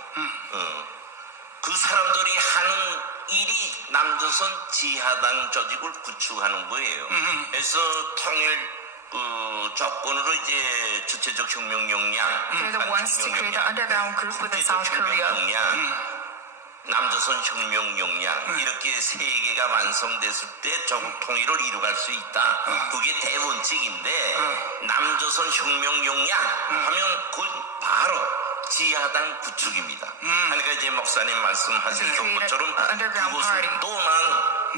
그 사람들이 하는 일이 남조선 지하당 조직을 구축하는 거예요. 그래서 통일 그 조건으로 이제 주체적 혁명 역량, They're the ones to create the underground group within South Korea. 남조선 혁명 역량 이렇게 세 개가 완성됐을 때 조국 통일을 이루갈 수 있다. 그게 대원칙인데 남조선 혁명 역량 하면 그 바로 지하당 구축입니다. 그러니까 이제 목사님 말씀하셨던 것처럼 그것을 또한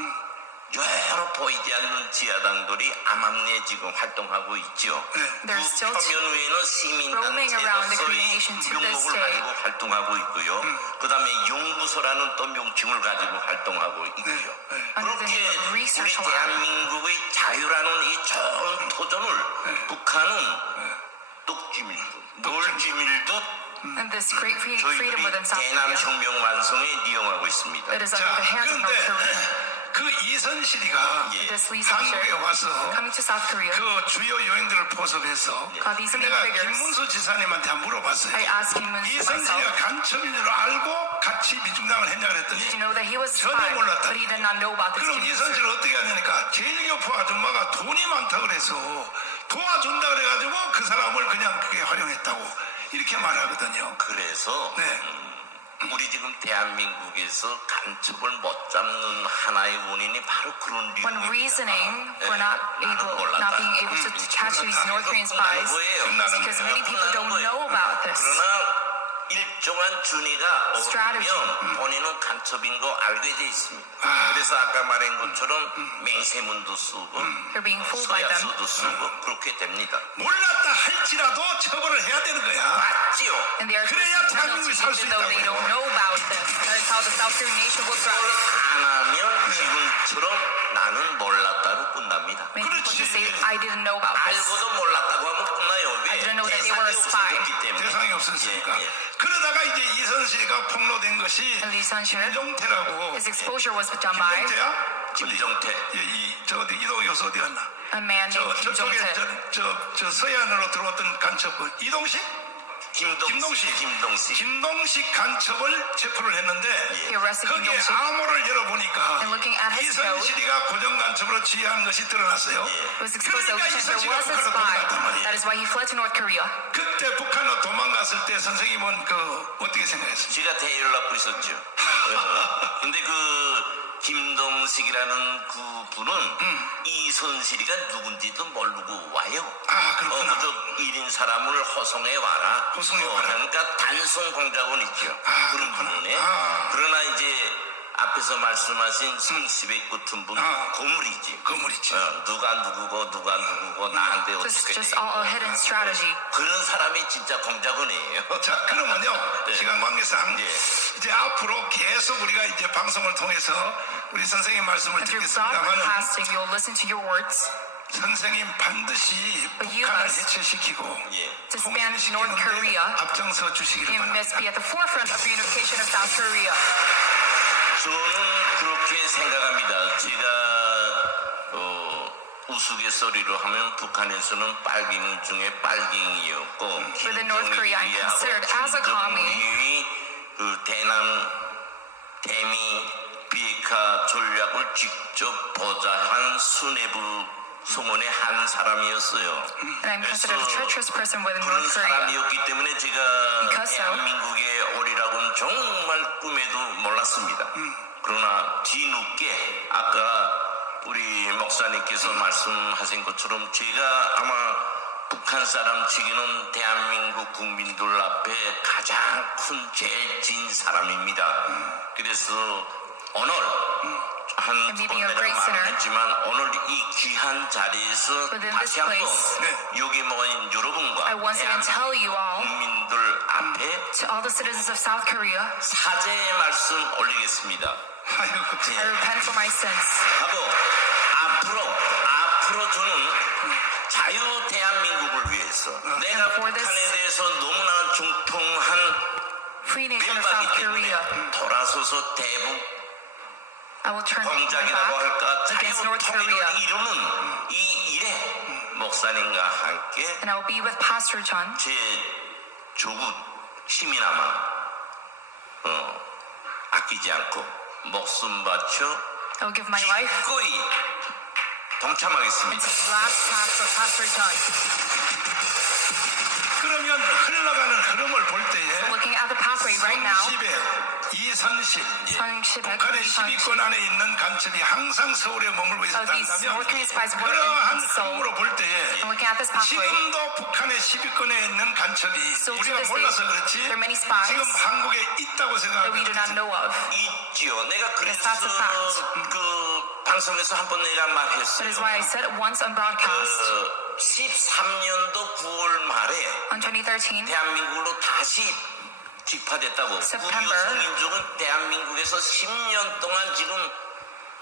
여러 보이지 않는 지하당들이 암암리에 지금 활동하고 있죠. 그 There's still 표면 외에는 roaming around the 시민단체로서의 Korean nation to this 명목을 day. 가지고 활동하고 있고요. 그 다음에 연구소라는 또 명칭을 가지고 활동하고 있고요. Under the name of 그렇게 우리 Research Lab. 대한민국의 자유라는 이 좋은 토전을 북한은 뚝지밀듯 널지밀듯 And this great freedom 저희들이 within South 대남 Korea. 혁명 완성에 이용하고 있습니다. That is under the hands of North Korea. 그 이선실이가 This Lee 한국에 Sun-shil 와서 coming to South Korea. 그 주요 요인들을 포섭해서 These main 내가 figures. 김문수 지사님한테 한번 물어봤어요. I asked him 이선실이가 myself. 간첩인 줄 알고 같이 민중당을 했냐 Did you 그랬더니 know that he was 전혀 spy, 몰랐다. but he did not know about this 그럼 이선실을 어떻게 하냐니까 제일교포 아줌마가 돈이 많다 그래서 도와준다 그래가지고 그 사람을 그냥 그게 활용했다고 이렇게 말하거든요. 그래서 네. 우리 지금 대한민국에서 간첩을 못 잡는 하나의 원인이 바로 그런 One 류입니다. reasoning for not being able to catch these North Korean spies is because many people don't know about this. 그러나 일정한 준위가 Strategy. 오면 본인은 간첩인 거 알게 돼 있습니다. 그래서 아까 말한 것처럼 맹세문도 쓰고 They're being fooled by them. 서약서도 쓰고 그렇게 됩니다. 몰랐다 할지라도 처벌을 해야 되는 거야. 맞지요? And they are 그래야 facing 대한민국이 penalty 살 수 even though they 있다고요. don't know about this. That is how the South Korean nation will thrive. 안 하면 지금처럼 나는 몰랐다로 끝납니다. Many people just say, I didn't know about this. 알고도 몰랐다고 하면 끝나요. 왜? I didn't know that they were a spy. 대상이 없어졌기 때문에. 대상이 없었으니까. 예, 예. 그러다가 이제 이선실이가 폭로된 것이 And Lee Sun-shil, 김종태라고. his exposure was done by 김종태야? 김종태. 예, 저 어디 이동 교수 어디 갔나? a man named Kim 저쪽에 Jong-tae. 저 서해안으로 들어왔던 간첩은 이동식? 김동식. 김동식 간첩을 체포를 했는데 He arrested Kim 거기에 Dong-sik. 암호를 열어보니까 And looking at his code, 이선실이가 고정 간첩으로 지휘한 것이 드러났어요. it was exposed that 그러니까 Lee Sun-shil 이선실이가 was a 북한으로 spy. 도망갔단 말이에요. That is why he fled to North Korea. 그때 북한으로 도망갔을 때 선생님은 그 어떻게 생각했어요? 제가 대연락부 있었죠. 근데 그 김동식이라는 그 분은 이선실이가 누군지도 모르고 와요. 아, 그렇구나. 그저 1인 사람을 호송해 와라. 호송해 와라. 그러니까 단순 공작원 있죠. 아, 그런 그렇구나. 분이네. 아. 그러나 이제 앞에서 말씀하신 성시백 같은 분 고물이지. 거물이죠. 누가 누구고 나한테 어떻게 Just all a hidden strategy. 그런 사람이 진짜 공작원이에요. 자, 그러면요, 네. 시간 관계상 예. 이제 앞으로 계속 우리가 이제 방송을 통해서 우리 선생님 말씀을 And through 듣겠습니다만은 broadcasting, you'll listen to your words. 선생님 반드시 But you 북한을 must 해체시키고 예. disband North Korea. 앞장서 주시기를 You must 바랍니다. be at the forefront of the unification of South Korea. 저는 그렇게 생각합니다. 제가 우스갯소리로 하면 북한에서는 빨갱이 중에 빨갱이였고 Within North Korea, I'm considered as a commie. 그 대남 대미 비핵화 전략을 직접 보좌한 수뇌부 송원의 한 사람이었어요. And I'm considered a treacherous person within 그런 North Korea. 사람이었기 때문에 제가 Because so. 대한민국의 오리라고는 정말 꿈에도 몰랐습니다. 그러나 뒤늦게 아까 우리 목사님께서 말씀하신 것처럼 제가 아마 북한 사람 치기는 대한민국 국민들 앞에 가장 큰 제일 진 사람입니다. 그래서 오늘 한 And 두 me 번 being a 내가 great sinner. 말했지만 오늘 이 귀한 자리에서 Within 다시 this 한번 place. 여기 모인 여러분과 I once again tell you all, 국민들 앞에 to all the citizens of South Korea, 사죄의 말씀 올리겠습니다. 아이고, I repent for my sins. 하고 앞으로 저는 자유 대한민국을 위해서 내가 for 북한에 this- 대해서 너무나 중통한 Free nation of South 밀박이기 때문에 Korea. 돌아서서 대북 I will turn my 공작이라고 할까 back against 자유 North 통일을 Korea. 이루는 이 일에 목사님과 함께 And I will be with Pastor John. 제 조국 힘이나마 아끼지 않고 목숨 바쳐 I will give my life 기꺼이 동참하겠습니다. into the last task of Pastor John. 그러면 흘러가는 흐름을 볼 때에 Looking at the pathway right now, 성시백, 이선실, Sangshibek, 북한의 10위권 안에 있는 간첩이 항상 서울에 머물고 Of these 있었다면 North Korean spies were 그러한 in Seoul. 흐름으로 볼 때에 and looking at this pathway, 지금도 북한의 10위권에 있는 간첩이 So to 우리가 this 몰라서 day, 그렇지 there are many spies 지금 한국에 있다고 that we do not 생각합니다. know of. 있지요. 내가 그래서 that's a fact. 그 방송에서 한 번 내가 That 말했어요. is why I said it once on broadcast 13년도 9월 말에 on 2013. 대한민국으로 다시 직파됐다고. September. 그 유성민족은 대한민국에서 10년 동안 지금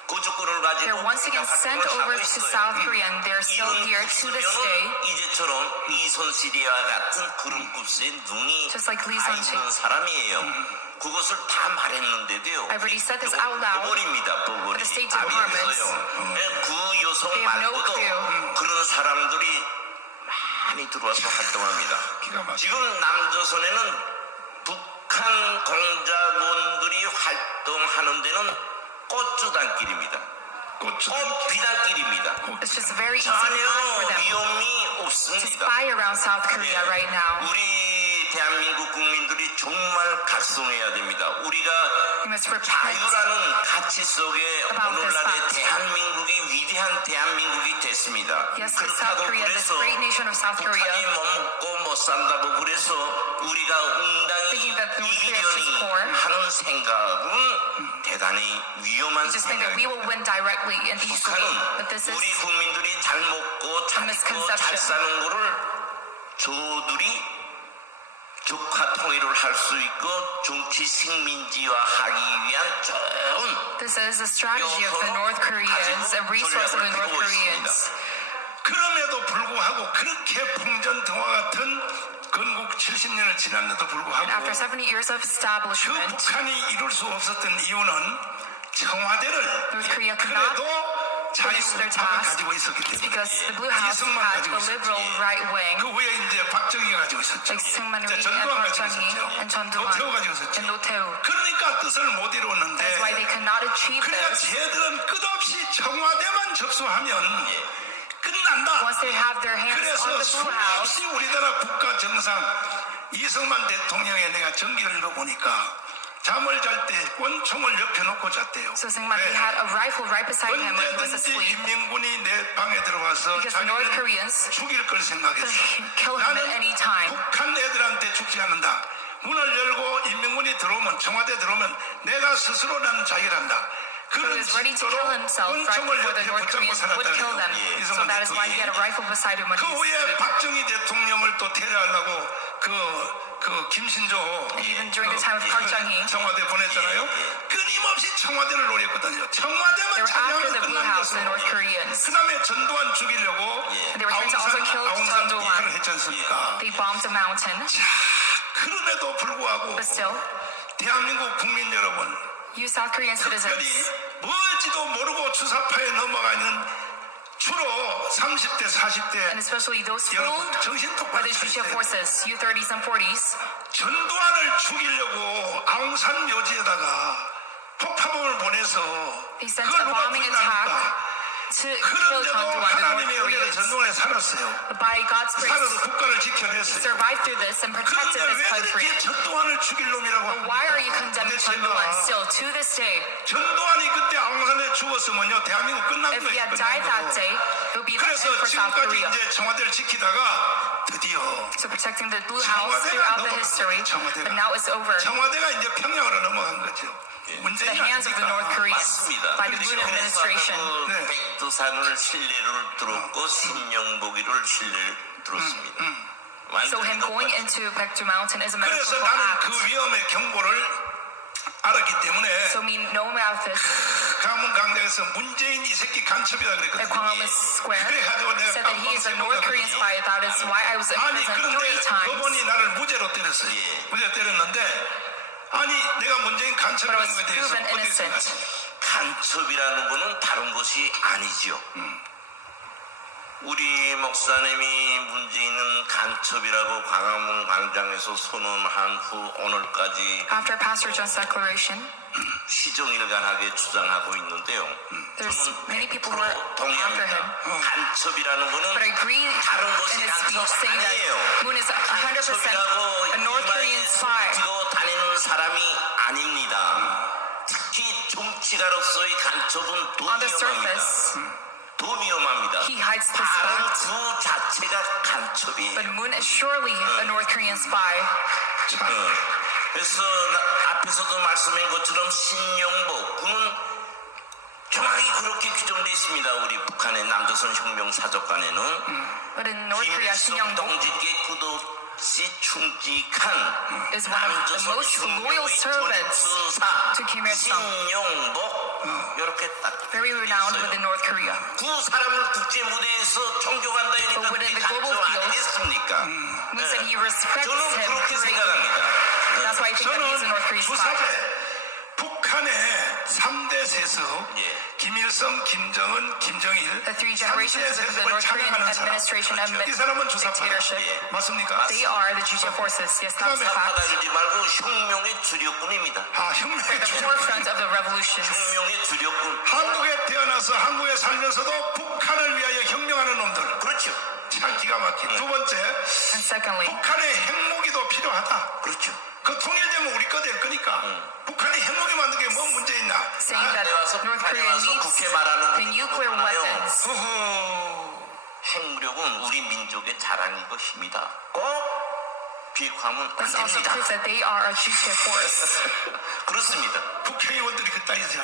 거주권을 가지고 They're once again sent 활동을 over 하고 to 있어요. South Korea and they're still 이런 here to this day. 국수면은 이제처럼 이선실이와 같은 그런 굽스의 눈이 Just like Lee 다 Sun-sik. 있는 사람이에요. 그것을 다 말했는데도요. I've already said this out loud. 버버립니다. But the State 답이 Departments, 없어요. 그 여성 they have no 말고도 clue. 그런 사람들이 많이 들어와서 활동합니다. 기가 막혀. 지금 남조선에는 북한 공작원들이 활동하는 데는 꽃주단길입니다. 꽃비단길입니다. It's just a very easy 전혀 path for them 위험이 to 없습니다. spy around South Korea right now. 우리 대한민국 국민들이 정말 각성해야 됩니다. 우리가 We must repent 자유라는 가치 속에 about this 오늘날의 fact. 대한민국이 위대한 대한민국이 됐습니다. Yes, the South 그렇다고 Korea, this 그래서 great nation of South 북한이 Korea, 못 먹고 못 산다고 그래서 우리가 웅당히 Thinking that North Korea is 이기려니 just poor. 하는 생각은 대단히 위험한 we just think that we will win directly and easily. 북한은 But this is 우리 국민들이 잘 먹고 잘 입고 잘 misconception. 사는 거를 저들이 적화 통일을 할 수 있고 정치 식민지화하기 위한 좋은 this is a strategy of the North Koreans, a resource of the North Koreans. 그럼에도 불구하고 그렇게 풍전등화 같은 건국 70년을 지났는데도 불구하고 And after 70 years of 그 establishment, 북한이 이룰 수 없었던 이유는 청와대를 North Korea could not 그래도 finish their 자유우파가 task 가지고 있었기 때문에 because the Blue House 이승만 had 가지고 the liberal 있었지. right wing, 그 후에 이제 박정희가 가지고 있었죠. like Syngman 이제 Rhee and 전두환 Park 가지고 Chung-hee 있었죠. and Chun 노태우 Doo-hwan 가지고 있었죠. and Notae. 그러니까 뜻을 못 이루었는데 That's why they could not achieve 그러니까 this. 쟤들은 끝없이 청와대만 접수하면 끝난다. Once they have their hands 그래서 on the Blue House, 수없이 우리나라 국가 정상 이승만 대통령의 내가 전기를 읽어보니까 잠을 잘 때 권총을 옆에 놓고 잤대요. so Syngman Rhee 왜? had a rifle right beside him when he was 언제든지 asleep 인민군이 내 방에 들어와서 because the North 자기를 Koreans 죽일 걸 생각했어. could kill him at 나는 any time. 북한 애들한테 죽지 않는다. 문을 열고 인민군이 들어오면 청와대 들어오면 내가 스스로 나는 자결한다. He 그런 was ready to 식으로 kill himself right 권총을 before the 옆에 North 붙잡고 Koreans would kill them. 살았다는 So that is why he had a rifle beside him when 그 he was 후에 asleep. 박정희 대통령을 또 테러하려고 그 김신조 Even during the time of Park Chung-hee. 청와대 보냈잖아요. 끊임없이 청와대를 노렸거든요. 청와대만 They were after 차지하면 the Blue 끝난 House, the North 것으로. Koreans. 그 다음에 전두환 죽이려고 They were trying to also kill 아웅산 Chun Doo-hwan. 비핵화를 했지 않습니까? They bombed a mountain, 그럼에도 불구하고 but still, 대한민국 국민 여러분 you South Korean 특별히 citizens, 뭘지도 모르고 주사파에 넘어가는 주로 30대, 40대 and especially those 여러분 fooled 정신 by 똑바로 the Juche 차리세요. forces, U-30s and 40s, 전두환을 죽이려고 아웅산 묘지에다가 폭파범을 보내서 they sent 그걸 a 누가 bombing 불납니까? attack to kill 그런데도 Chun Doo-hwan, the North 하나님의 은혜로 Koreans. 전두환에 살았어요. But by God's 살아서 grace, 국가를 he 지켜냈어요. survived through this and protected 그런데 this 왜 country. 그렇게 전두환을 죽일 놈이라고 합니까? Why are you condemning Chun Doo-hwan still to this day? 전두환이 그때 아웅산에 죽었으면요 대한민국 끝난 If he 거예요. had 끝난 died that 거고. day, it would be the end 그래서 for South 지금까지 Korea. 이제 청와대를 지키다가 드디어 So protecting the Blue House throughout the history, but now it's over. 청와대가 이제 평양으로 넘어간 거죠. 문재인이 The hands of the North Koreans 맞습니다. by the Moon administration. 네. 백두산을 신뢰를 들었고 신영보기를 신뢰를 들었습니다. So him going into Baekdu Mountain is a 그래서 metaphorical 나는 act. 그 위험의 경고를 알았기 때문에 So me know about this 강문 광장에서 문재인 이 새끼 간첩이다 at 그랬거든요. Gwanghwamun Square 그래가지고 내가 said that he is a North Korean spy. That is why I was in 아니 prison 그런데 3 times. 법원이 나를 무죄로 때렸어요. 예. 무죄로 때렸는데 아니 내가 문재인 But I 간첩이라는 was 것에 대해서 proven 어떻게 innocent. 생각해요? 간첩이라는 것은 다른 것이 아니죠. 우리 목사님이 문재인은 간첩이라고 광화문 광장에서 선언한 후 오늘까지 After Pastor John's declaration, 시정일관하게 주장하고 있는데요. there's 저는 many people who are 100% after 동의합니다. him. 간첩이라는 것은 But I agree 다른 in 것이 his speech 간첩 saying that 아니에요. Moon is 100% 간첩이라고 a North Korean spy. 지고 다니는 사람이 아닙니다. 특히 정치가로서의 간첩은 더 On the 위험합니다. surface, 더 위험합니다. he hides this 다른 fact. 그 자체가 간첩이에요. But Moon is surely a North Korean spy. 그래서 앞에서도 말씀한 것처럼 신영복 그는 정확히 그렇게 규정되어 있습니다. 우리 북한의 남조선 혁명 사적관에는 But in North Korea, 김일성 Shin Young-bok 동지께 끝없이 충직한 is one of the 남조선 most loyal 혁명의 servants 전투사 to Kim Il-sung. 신영복 이렇게 딱 Very renowned 있어요. within North Korea. 그 사람을 국제 무대에서 존경한다 But 이니까 within 그게 the global 간첩 field, 아니겠습니까? Moon said he respects 저는 him 그렇게 greatly. 생각합니다. That's why I think that he's a North Korean 저는 spy. 주사제 북한의 3대 세습 예. 김일성, 김정은, 김정일 The three generations of the North Korean administration and 이 사람은 주사파 dictatorship, 맞습니까? they are the Juche forces. Yes, that's the fact. 받아주지 말고 혁명의 주력군입니다. 아 혁명의 The 주력 forefront of the revolutions. 혁명의 주력군. 한국에 태어나서 한국에 살면서도 북한을 위하여 혁명하는 놈들 그렇죠. 참 기가 막힌 두 번째 And secondly, 북한의 핵무기도 필요하다 그렇죠. 그 통일되면 우리 거 될 거니까 북한이 핵무기 만든 게 뭐 문제 있나 saying that North Korea needs the nuclear weapons. 어허 핵무력은 우리 민족의 자랑이고 힘이다. 꼭 비핵화하면 안 This also 됩니다. proves that they are a Juche force. 그렇습니다. 국회의원들이 그따위 하지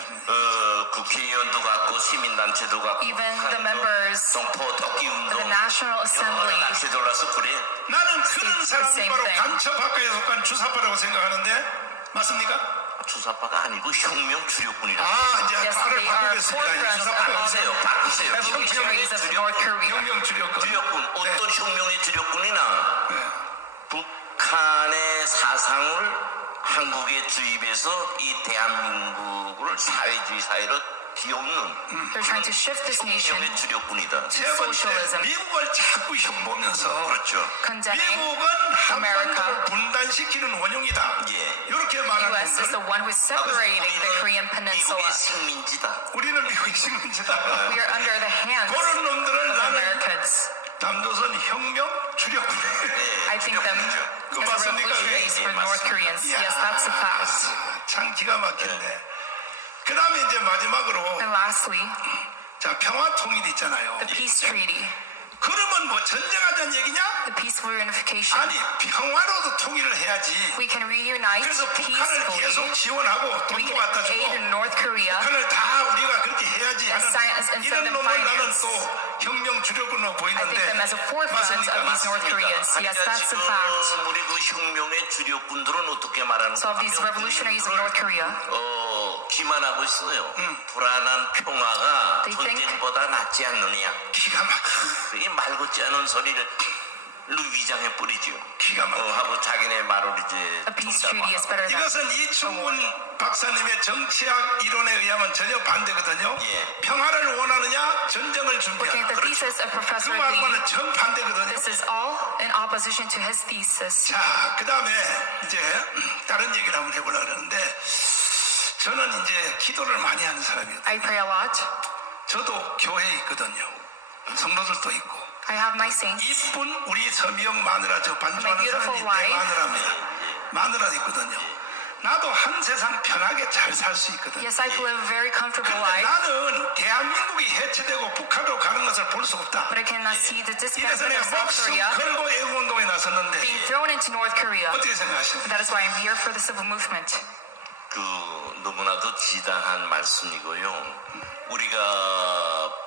국회의원도 갖고 시민단체도 갖고 Even the members 동포 덕기 of 운동 the National Assembly, 단체 돌아서 그래. 나는 그런 사람이 same 바로 thing. 간첩학과에 속한 주사파라고 생각하는데 맞습니까? 주사파가 아니고 혁명 주력군이라. 아 이제 yes, 말을 they are 바꾸겠습니다 이제 forefront 주사파 of 바꾸세요. 바꾸세요. revolutionaries of North Korea. 혁명 주력군 주력군 어떤 혁명의 주력군이나 네. 북한의 사상을 한국에 주입해서 이 대한민국을 사회주의 사회로 뒤엎는 They're trying to shift this nation 혁명의 주력군이다. 세 번째 socialism. 미국을 자꾸 흉보면서 그렇죠. condemning 미국은 America. 한반도를 분단시키는 원흉이다 예. 이렇게 말하는 U.S. is the 분들 one who is separating the Korean Peninsula. 미국의 식민지다. 우리는 미국의 식민지다 We are under the hands 그런 놈들을 of 나는 Americans. 남조선 혁명 주력군 I think them 그거 as 맞습니까? revolutionaries for 예, North 맞습니다. Koreans. Yes, that's a fact. 참 기가 막힌데 그 다음에 이제 마지막으로 And lastly, 자 평화 통일 있잖아요 the peace treaty. 그러면 뭐 전쟁하자는 얘기냐? the peaceful reunification. 아니 평화로도 통일을 해야지. We can reunite 그래서 북한을 peacefully. 계속 지원하고 We 돈도 can 갖다 주고 aid in North Korea. 북한을 다 우리가 그렇게 해야지 And 하는 send 이런 them 놈을 나는 finance. 또 혁명 주력으로 I think 보이는데 them as a forefront of 맞습니까? these North Koreans. Yes, 그러니까 that's a 지금 fact. 우리 그 혁명의 주력군들은 어떻게 말하는 So of these revolutionaries of North Korea, 기만하고 있어요. 불안한 평화가 They think- 전쟁보다 낫지 않느냐. 기가 막혀. 그게 말 같지 않은 소리를 위장해 뿌리죠. 기가 막혀. 하고 자기네 말을 이제 a peace treaty is better than. 이것은 이충문 박사님의 정치학 이론에 의하면 전혀 반대거든요. 예. 평화를 원하느냐 전쟁을 Looking 준비하느냐. at the thesis of 그 Professor Lee, 말과는 정반대거든요. this is all in opposition to his thesis. 자, 그 다음에 이제 다른 얘기를 한번 해보려고 그러는데 저는 이제 기도를 많이 하는 사람이거든요. I pray a lot. 저도 교회에 있거든요. 성도들도 있고. I have my saints. 이쁜 우리 서미영 마누라 저 반주하는 My beautiful 사람이 내 wife. 마누라입니다. 마누라 있거든요. 나도 한 세상 편하게 잘 살 수 있거든요. Yes, I live a very comfortable 그런데 life, 나는 대한민국이 해체되고 북한으로 가는 것을 볼 수 없다. but I cannot see the 이래서 disbandment 내가 of South 목숨 Korea 걸고 애국운동에 나섰는데 being thrown into North Korea. 어떻게 생각하십니까? That is why I'm here for the civil movement. 그 너무나도 지당한 말씀이고요. 우리가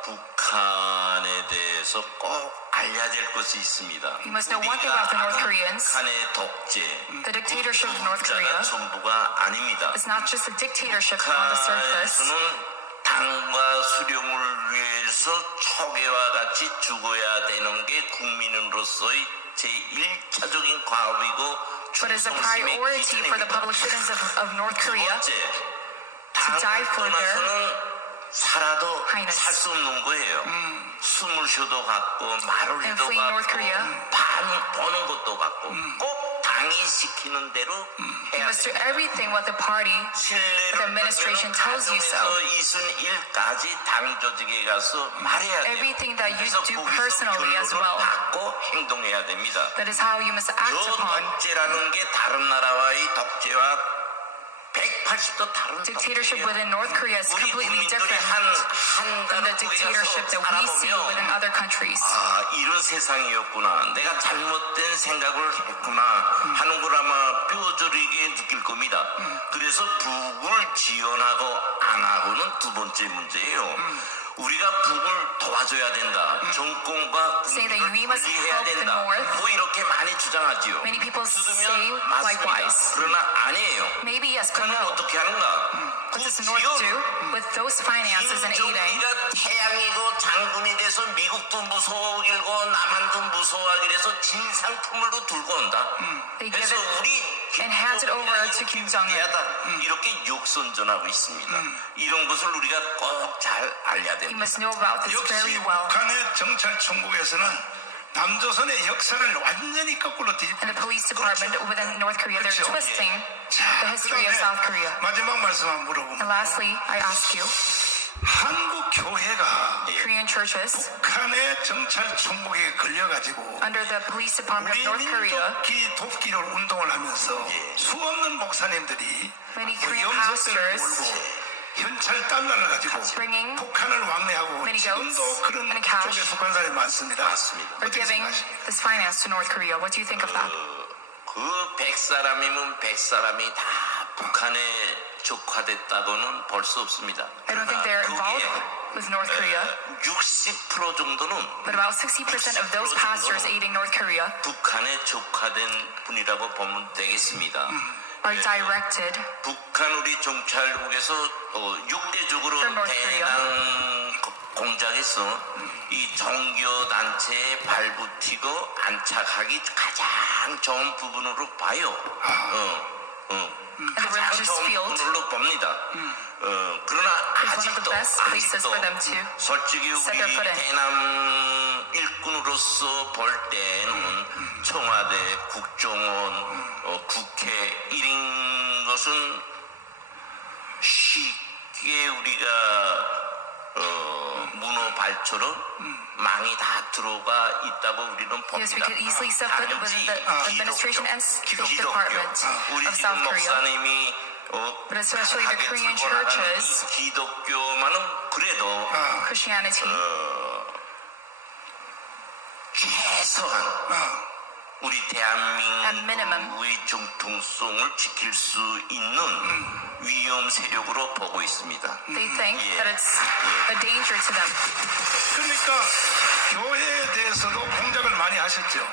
북한에 대해서 꼭 알려야 될 것이 있습니다. You must know one thing about the North Koreans. 북한의 독재, The dictatorship of North 독자가 Korea 전부가 아닙니다. is not just a dictatorship on the surface. 북한에서는 당과 수령을 위해서 초계와 같이 죽어야 되는 게 국민으로서의 제1차적인 과업이고 But as a priority for the public citizens of North Korea, 당을 die for their 떠나서는 살아도 highness. 살 수 없는 거예요. 숨을 쉬어도 같고 말을 And 해도 fleeing North 같고 Korea. 반 보는 것도 같고 꼭 당이 시키는 대로 you 해야 must do 됩니다. everything what the party the administration tells you so. 이순일까지 당 조직에 가서 말해야 돼요. Everything that you 그래서 do 거기서 personally as 결론을 well. 받고 행동해야 됩니다. That is how you must act 저 upon. 독재라는 게 다른 나라와의 독재와 180도 다른 Dictatorship within North Korea is 우리 completely 국민들이 different 한 than the dictatorship that we see within 살아보면 other countries. 아 이런 세상이었구나 내가 잘못된 생각을 했구나 하는 걸 아마 뼈저리게 느낄 겁니다. 그래서 북을 지원하고 안 하고는 두 번째 문제예요. 우리가 북을 도와줘야 된다. 정권과 Saying that 국민을 we must 분리해야 help the 된다. North. 뭐 이렇게 많이 주장하지요. Many people say 들으면 맞습니다. likewise. 그러나 아니에요. Maybe yes, but 북한은 no. 어떻게 하는가? What does the North do with those finances and aiding? 김정일이가 태양이고 장군이 돼서 미국도 무서워하고 남한도 무서워하기로 해서 진상품으로 들고 온다. They give 그래서 it 우리 and hand it over to Kim Jong-un. 이렇게 욕선전하고 있습니다. 이런 것을 우리가 꼭 잘 알아야 You 됩니다. must know about this 역시 very well. 북한의 정찰총국에서는 남조선의 역사를 완전히 거꾸로 뒤집고 And the police department within North Korea, they're 그렇죠. twisting 자, the history of South Korea. 마지막 말씀 한번 물어보면 And lastly, I ask you, 한국 교회가 Korean churches 북한의 정찰총국에 걸려가지고 under the police department 우리 of North Korea, 민족기 돕기를 운동을 하면서 수없는 목사님들이 many 그 Korean 염소들을 pastors 몰고 현찰 달러를 가지고 bringing 북한을 왕래하고 many 지금도 goats 그런 and cash. 쪽에 속한 사람이 많습니다. 맞습니다. are 어떻게 giving 생각하십니까? this finance to North Korea. What do you think of that? 그 100사람이면 100사람이 다 북한에 적화됐다고는 볼 수 없습니다. I don't think they're involved with North Korea, 60% 정도는 but about 60% of those pastors aiding North Korea 북한에 적화된 분이라고 보면 되겠습니다. are directed 북한 우리 정찰국에서 6대적으로 From North Korea. 대남 공작에서 이 종교 단체에 발붙이고 안착하기 가장 좋은 부분으로 봐요. the 가장 religious 좋은 field. 부분으로 봅니다. 그러나 It's one of the best places for them to 솔직히 set 우리 their foot in. 대남 일꾼으로서 볼 때는 청와대, 국정원, 국회 이런 것은 쉽게 우리가 문어발처럼 망이 다 들어가 있다고 우리는 봅니다. Yes, we could easily set foot within the administration and state 기독교, department 우리 of 지금 South Korea. 목사님이 But especially the 하게 Korean 들고 나가는 churches. 이 기독교만은 그래도 Christianity 최소한 우리 대한민국의 정통성을 지킬 수 있는 위험 세력으로 보고 있습니다. They think that it's a danger to them. 그러니까 교회에 대해서도 공작을 많이 하셨죠.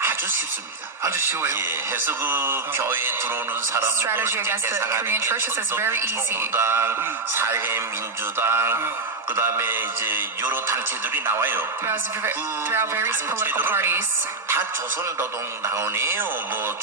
아주 쉽습니다. 아주 쉬워요. 예, 해서 그 교회에 들어오는 사람들 Strategy against the Korean churches is very easy. 민주당, 사회민주당, 그다음에 이제 여러 단체들이 나와요. Throughout various political parties, 다 조선노동당원이에요.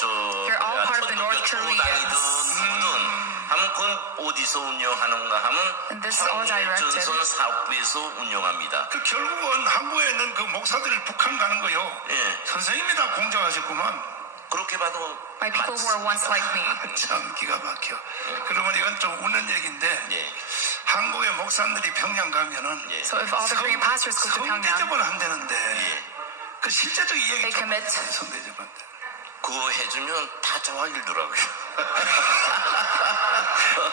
They're all part of the North 민주당이든 누구든 하면 그건 어디서 운영하는가 하면 And this is all directed. 전선 사업부에서 운영합니다. 그 결국은 한국에 있는 그 목사들이 북한 가는 거요. 예. 선생님이 다 공작하셨구만. 그렇게 봐도 by people who are once like me. 참 기가 막혀. 그러면 이건 좀 웃는 얘기인데 예. 한국의 목사들이 평양 가면은 예. So if all the Korean pastors go to Pyongyang, 성대접을 한다는데 예. 그 실제적인 얘기 they commit. 성대접한다. 그거 해주면 다 좋아하더라고요.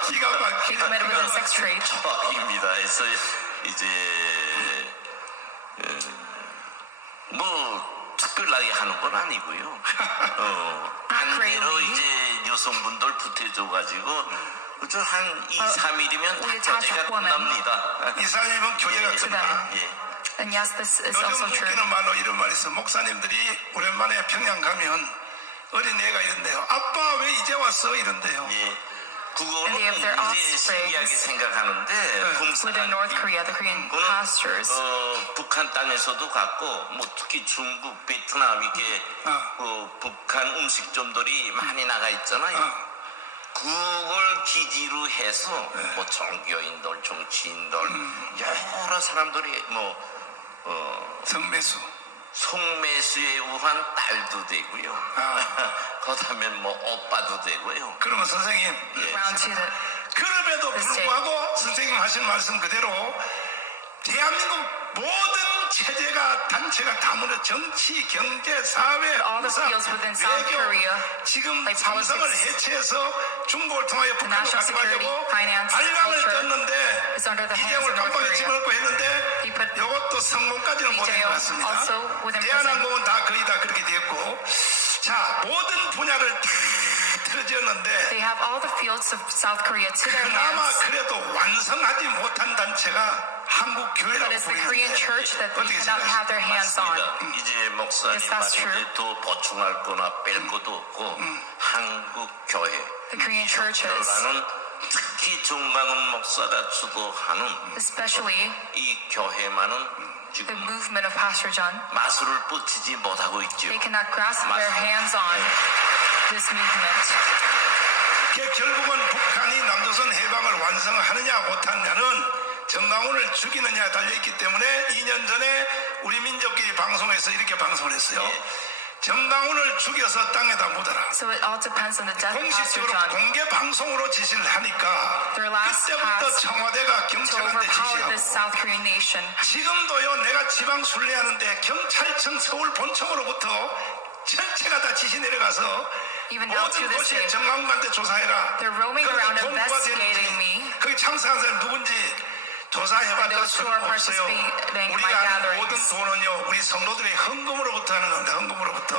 기가 막혀. They committed with the sex trade. 입니다. 그래서 이제 뭐 특별하게 하는 건 아니고요. 반대로 이제 여성분들 붙여줘가지고 그저 한 2, 3일이면 우리 다 교제가 다 끝납니다. 이사님은 교제가 끝나. 예. And yes, this is also 요즘 true. 웃기는 말로 이런 말이 있어. 목사님들이 오랜만에 평양 가면 어린애가 이런데요. 아빠 왜 이제 왔어? 이런데요. 예. 그거는 And they have their 이제 offsprings 신기하게 생각하는데 Within North Korea, the Korean pastors, 북한 땅에서도 갔고 뭐 특히 중국, 베트남 이렇게 북한 음식점들이 많이 나가 있잖아요. 그걸 기지로 해서 뭐 종교인들, 정치인들 여러 사람들이 성매수. 송매수에 의한 딸도 되고요. 그다음에 뭐 오빠도 되고요. 그러면 선생님 round to the 그럼에도 불구하고 선생님 하신 말씀 그대로 대한민국 모든 체제가 단체가 다 무너 정치, 경제, 사회, all the 군사, fields within South 외교 Korea, 지금 like 삼성을 politics, 해체해서 중국을 통하여 북한으로 national security, 가져가려고 finance, 발랑을 culture 떴는데 is under the hands 이경을 of North 깜빡이 Korea. 집어넣고 했는데 He put 이것도 성공까지는 못한 것 BJO 같습니다. also within prison. 대한항공은 다 거의 다 그렇게 됐고 자 모든 분야를 다 틀어지었는데 They have all the fields of South Korea to their 그나마 hands. 그래도 완성하지 못한 단체가 한국 But 교회라고 it's the Korean 보이는데 church that they 어떻게 cannot have their hands on. 맞습니다. 이제 목사님 Yes, that's 말에 true. 이제 더 보충할 거나 뺄 것도 없고 한국 교회 The Korean churches, 라는 특히 정강훈 목사가 주도하는 especially 이 교회만은 the 지금 movement of Pastor John, 마술을 뻗치지 못하고 있죠. they cannot grasp their hands on this movement. 결국은 북한이 남조선 해방을 완성하느냐 못하느냐는 정강훈을 죽이느냐에 달려있기 때문에 2년 전에 우리 민족끼리 방송에서 이렇게 방송을 했어요. 정강훈을 죽여서 땅에다 묻어라. So it all depends on the death of Pastor 공식적으로 John 공개 방송으로 지시를 하니까 Their last 그때부터 task 청와대가 to 경찰한테 overpower this 지시하고 South Korean nation. 지금도요 내가 지방 순례하는데 경찰청 서울 본청으로부터 전체가 다 지시 내려가서 Even down to 모든 this 곳에 day, 정강훈한테 조사해라. they're roaming 거기서 around 공부가 investigating 되는지 me. 거기 참석한 사람 누군지 조사해봤자 Those who are 없어요. participating in my 우리가 하는 모든 gatherings. 돈은요 우리 성도들의 헌금으로부터 하는 겁니다. 헌금으로부터.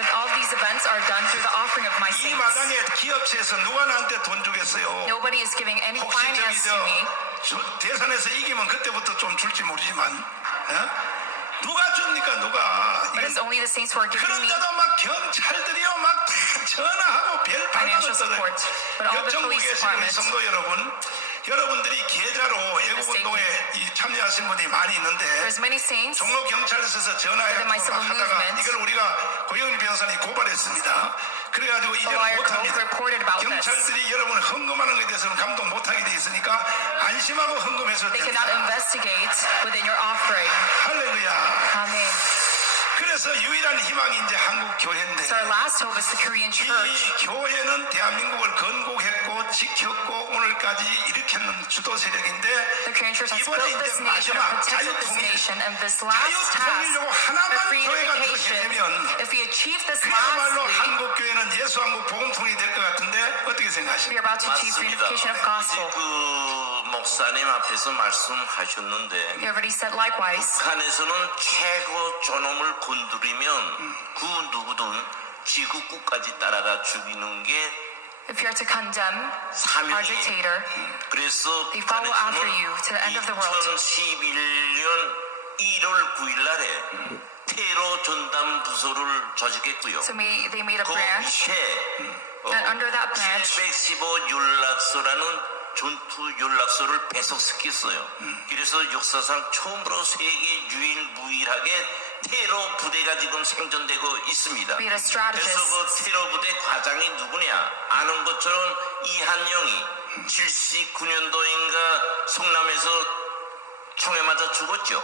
But all these events are done through the offering of my 이 saints. 마당에 기업체에서 누가 나한테 돈 주겠어요? Nobody is giving any 혹시 저기 finance to me. 대선에서 이기면 그때부터 좀 줄지 모르지만 누가 줍니까 누가? But it's only the saints who are giving me 그런데도 막 경찰들이요 막 다 전화하고 별 financial 받아서 support. But all the 전국에 police 계신 우리 departments, 성도 여러분들이 계좌로 애국운동에 참여하신 분이 많이 있는데 there's many saints 종로 경찰서에서 전화해서 Within my civil 하다가 movement. 이걸 우리가 고영일 변호사님이 고발했습니다. 그래가지고 The 이제는 lawyer code 못합니다. reported about this. 경찰들이 여러분 헌금하는 것에 대해서는 감독 못하게 돼 있으니까 안심하고 헌금해서 They cannot 됩니다. investigate within your offering. 할렐루야. Amen. 그래서 유일한 희망이 이제 한국 교회인데 So our last hope is the Korean church. 이 교회는 대한민국을 건국했고 지켰고 오늘까지 일으켰는 주도 세력인데 The Korean church has 이번에 built this 이제 nation, 마지막 protected this 자유통일 nation, and this last task, 자유통일로 하나만 the 교회가 더 reunification, 해내면 if we achieve this 그야말로 lastly, 한국 교회는 예수 한국 복음통이 될 것 같은데 어떻게 생각하십니까? we are about to achieve 맞습니다. reunification of 이제 gospel. 그 목사님 앞에서 말씀하셨는데 You already said likewise. 북한에서는 최고 존엄을 건드리면 그 누구든 지구국까지 따라가 죽이는 게 If you're to condemn our 사명이에요. dictator, 그래서 they follow after you to the end of the world. 2011년 1월 9일 날에 테러 전담 부서를 조직했고요. So they made a 그 branch, 밑에 and under that branch, 715 연락소라는 전투 연락소를 배속시켰어요. 그래서 역사상 처음으로 세계 유일무이하게 테러 부대가 지금 생존되고 있습니다. we had a strategist. 그래서 그 테러 부대 과장이 누구냐? 아는 것처럼 이한영이 79년도인가 성남에서 총에 맞아 죽었죠.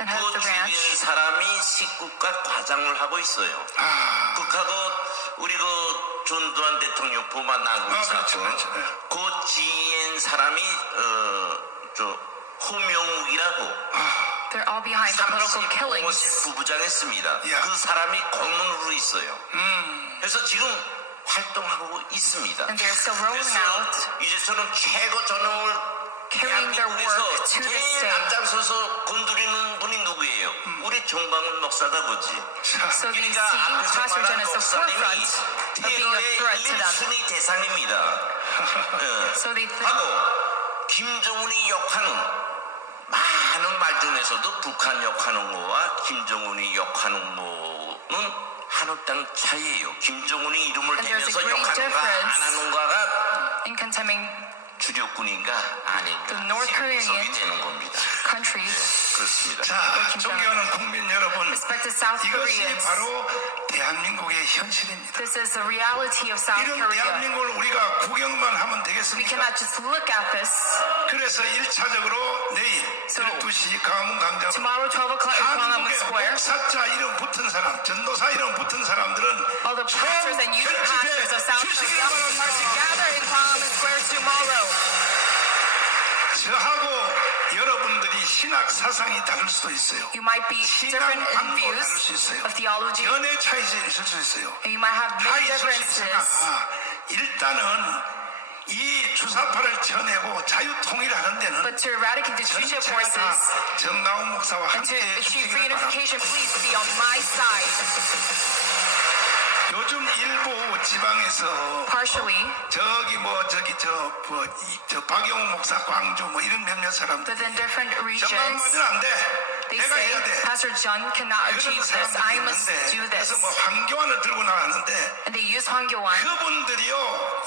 and head of 그 the 죽인 branch. 사람이 식국가 과장을 하고 있어요. 북하고 우리 그 전두환 대통령 보만나고 있었죠. 그렇죠. 그 지인 사람이 호명욱이라고 They're all behind the political 35실 killings. 부부장했습니다. 야. 그 사람이 고문으로 있어요. 그래서 지금 활동하고 있습니다. And they're still rolling 그래서 out, 이제처럼 최고 전형을 carrying their work to this 제일 day. 앞장서서 건드리는 분이 누구예요? 우리 정광훈 목사다 보지. So they see 그러니까 앞에서 Pastor John 말한 as the 목사님이 forefront of being a 테러의 threat to them. 1순위 대상입니다. So they think, 하고 김정은이 욕하는 많은 말 중에서도 북한 욕하는 거와 김정은이 욕하는 거는 하늘 땅 차이예요. 김정은이 이름을 And there's a 대면서 great 욕하는가 difference. 안 하는가가 in condemning 주력군인가 아닌가 The North Korean 생각이 되는 겁니다. countries, 그렇습니다. 자, 존경하는 국민 여러분, respected South 이것이 Koreans. 바로 대한민국의 현실입니다. This is the reality of South 이런 Korea. 대한민국을 우리가 구경만 하면 We 되겠습니까? cannot just look at this. 그래서 1차적으로 내일 So, 12시 광화문광장 Tomorrow, 12 o'clock in Gwanghwamun 한국의 Square, 목사자 이름 붙은 사람, 전도사 이름 붙은 사람들은 all the pastors and youth pastors of South 주시기 Korea are 바랍니다. to gather in Gwanghwamun Square tomorrow. 저하고 여러분들이 신학 사상이 다를 수도 있어요. You might be 신앙 different in 방도 다를 수 views 있어요. of theology, and 연애 차이가 있을 수 있어요. you might have 다 many 있을 수 differences. 있으나 일단은 이 주사파를 쳐내고 자유통일하는 데는 But to eradicate the two-ship 전체가 다 forces 정가운 목사와 and to 함께 achieve 해주시기를 바랍니다. reunification, please be on my side. 요즘 일부 지방에서 Partially, 저 박영호 목사 광주 뭐 이런 몇몇 사람들 within different 정강 regions, 맞으면 안 돼. they 내가 say 해야 돼. Pastor John cannot 그런 achieve this. 사람들이 I must 있는데 do this. 그래서 뭐 황교안을 들고 나왔는데 And they use Hwang Kyo-wan. 그분들이요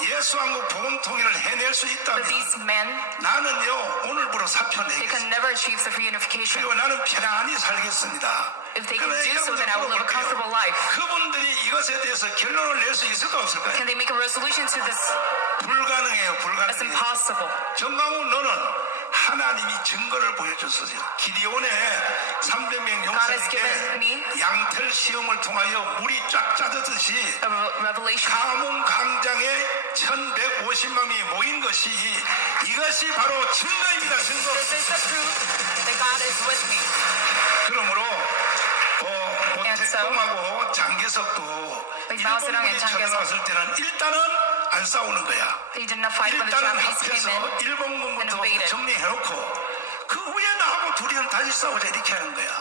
예수왕국 복음 통일을 해낼 수 But 있다면 these men, 나는요 오늘부로 사표 they 내겠습니다. can never achieve the reunification. 그리고 나는 편안히 살겠습니다. If they can 그러면 do so, then I will live a 여러분들 comfortable life. 그분들이 이것에 대해서 결론을 낼 수 있을까 없을까요? Can they make a resolution to this? 불가능해요. That's 불가능해요. impossible. 정강훈 너는 하나님이 증거를 보여줬어요. 기디온의 300명 God has given 용사에게 me 양털 시험을 통하여 물이 쫙 짜졌듯이 a revelation. 가문 광장에 1150만 명이 모인 것이 이것이 바로 증거입니다. 증거. This is the proof that God is with me. 그러므로 And so, 모태kom하고 장개석도 like Mao Zedong 일본군이 and Chiang 쳐들어왔을 때는 일단은 안 싸우는 거야. They did not fight when the 일단은 Japanese came 합해서 in. 일본군부터 and invaded. 정리해놓고 그 후에 나하고 둘이는 다시 싸우자 이렇게 하는 거야.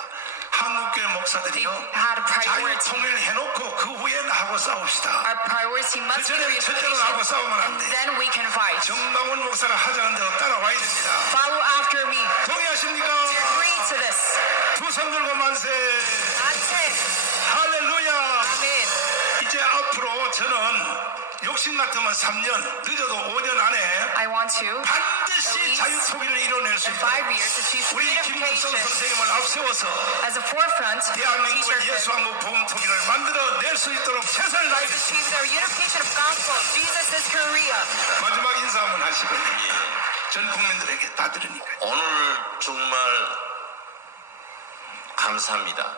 한국교회 They 목사들이요 had a priority. 자유통일 해놓고 그 후에 나하고 싸웁시다. Our priority must be 그전에 첫째로 나하고 reunification, 싸우면 안 and 돼. then we can fight. 정강훈 목사가 하자는 대로 따라와야 됩니다. Follow after me. 동의하십니까? Agree to this. 두 손 들고 만세. That's it. 할렐루야. Amen. 이제 앞으로 저는 욕심 같으면 3년 늦어도 5년 안에 I want to, at 반드시 least 자유통일을 이뤄낼 수 in 있다. 5 years, achieve 우리 김국성 reunification 선생님을 앞세워서 as a forefront of 대한민국의 teacherhood. 예수왕국 복음 통일을 만들어낼 수 있도록 최선을 Let's 다하겠습니다. achieve the reunification of gospel. Jesus is Korea. 마지막 인사 한번 하시고요. 전 국민들에게 다 들으니까. 오늘 정말 감사합니다.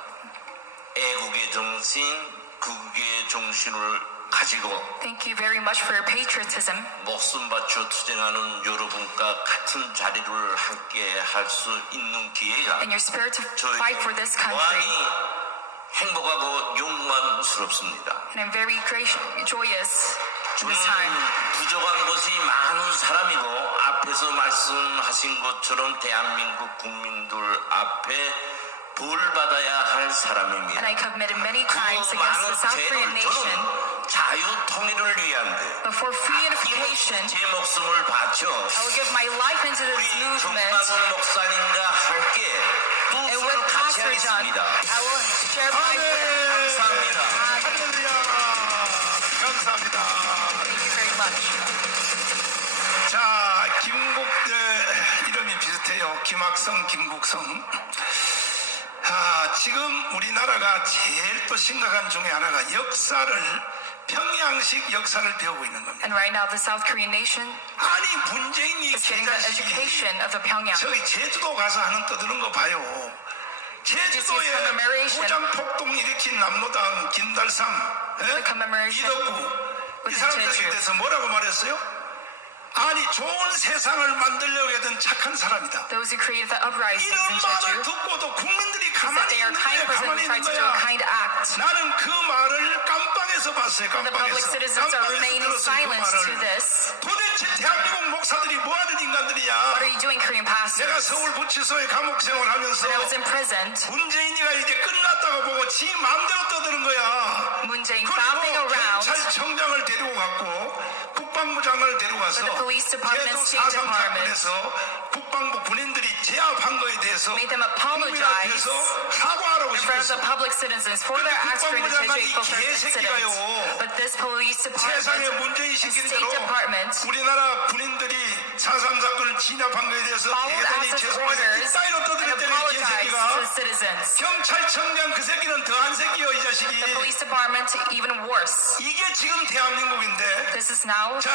애국의 정신, 국의 정신을 가지고 Thank you very much for your patriotism 목숨 바쳐 투쟁하는 여러분과 같은 자리를 함께 할 수 있는 기회가 and your spirit to 저희 fight for this country. 무한히 행복하고 영광스럽습니다. And I'm very joyous this time. 부족한 것이 많은 사람이고 앞에서 말씀하신 것처럼 대한민국 국민들 앞에 벌 받아야 할 사람입니다. And I committed many 그 crimes against the 많은 South Korean 죄를 nation. 저는 자유 통일을 위한데 But for free unification, 제 목숨을 바쳐 I will give my life into 우리 this movement. 정만원 목사님과 함께 두 And 손을 with 같이 Pastor John, 하겠습니다. I will share my word. 감사합니다. 할렐루야. 감사합니다. Thank you very much. 자, 이름이 비슷해요. 김학성, 김국성. 지금 우리나라가 제일 또 심각한 중에 하나가 평양식 역사를 배우고 있는 겁니다. And right now, the South Korean nation 아니, 문재인이 is getting the education of the Pyongyang. 저기 제주도 가서 하는 떠드는 거 봐요. 제주도에 commemoration. 무장폭동 일으킨 남로당 김달삼, The commemoration 이덕구 이 with 사람들에 Jeju. 대해서 뭐라고 말했어요? 아니, 좋은 세상을 만들려고 했던 착한 사람이다. Those who created the uprisings 이런 in 말을 Jeju 듣고도 국민들이 said 가만히 they are 있는 kind 거야, person 가만히 who 있는 tried to do a 거야. kind act. 나는 그 말을 깜빵에서 봤어요. The public 깜빵에서. citizens are remaining 들었어요, 그 silent to 말을. this. 도대체 대한민국 목사들이 뭐 하는 인간들이야. What are you doing, Korean 내가 pastors? 서울 구치소에 감옥 생활하면서 When I was imprisoned, 문재인이가 이제 끝났다고 보고 지 마음대로 떠드는 거야. Moon Jae-in bopping 그리고 around 경찰청장을 데리고 갔고 국방부장을 데리고 가서 with the police department and 제주 State 4.3 Department, 사건에서 국방부 군인들이 제압한 거에 대해서 made them 국민 apologize 앞에서 사과하라고 in front of 시켰어. the public citizens for their acts during the Jeju 8 incident. But this police 세상에 department 문재인 and 시킨 State 대로 Department 우리나라 군인들이 4.3 사건을 진압한 거에 대해서 followed 대단히 ASEAN's 죄송해요. orders 이따위로 and 떠들었더니 이 apologized to 새끼가 the citizens. 경찰청장 그 새끼는 더한 새끼요, 이 자식이. The police department even worse. 이게 지금 대한민국인데. This is now 자,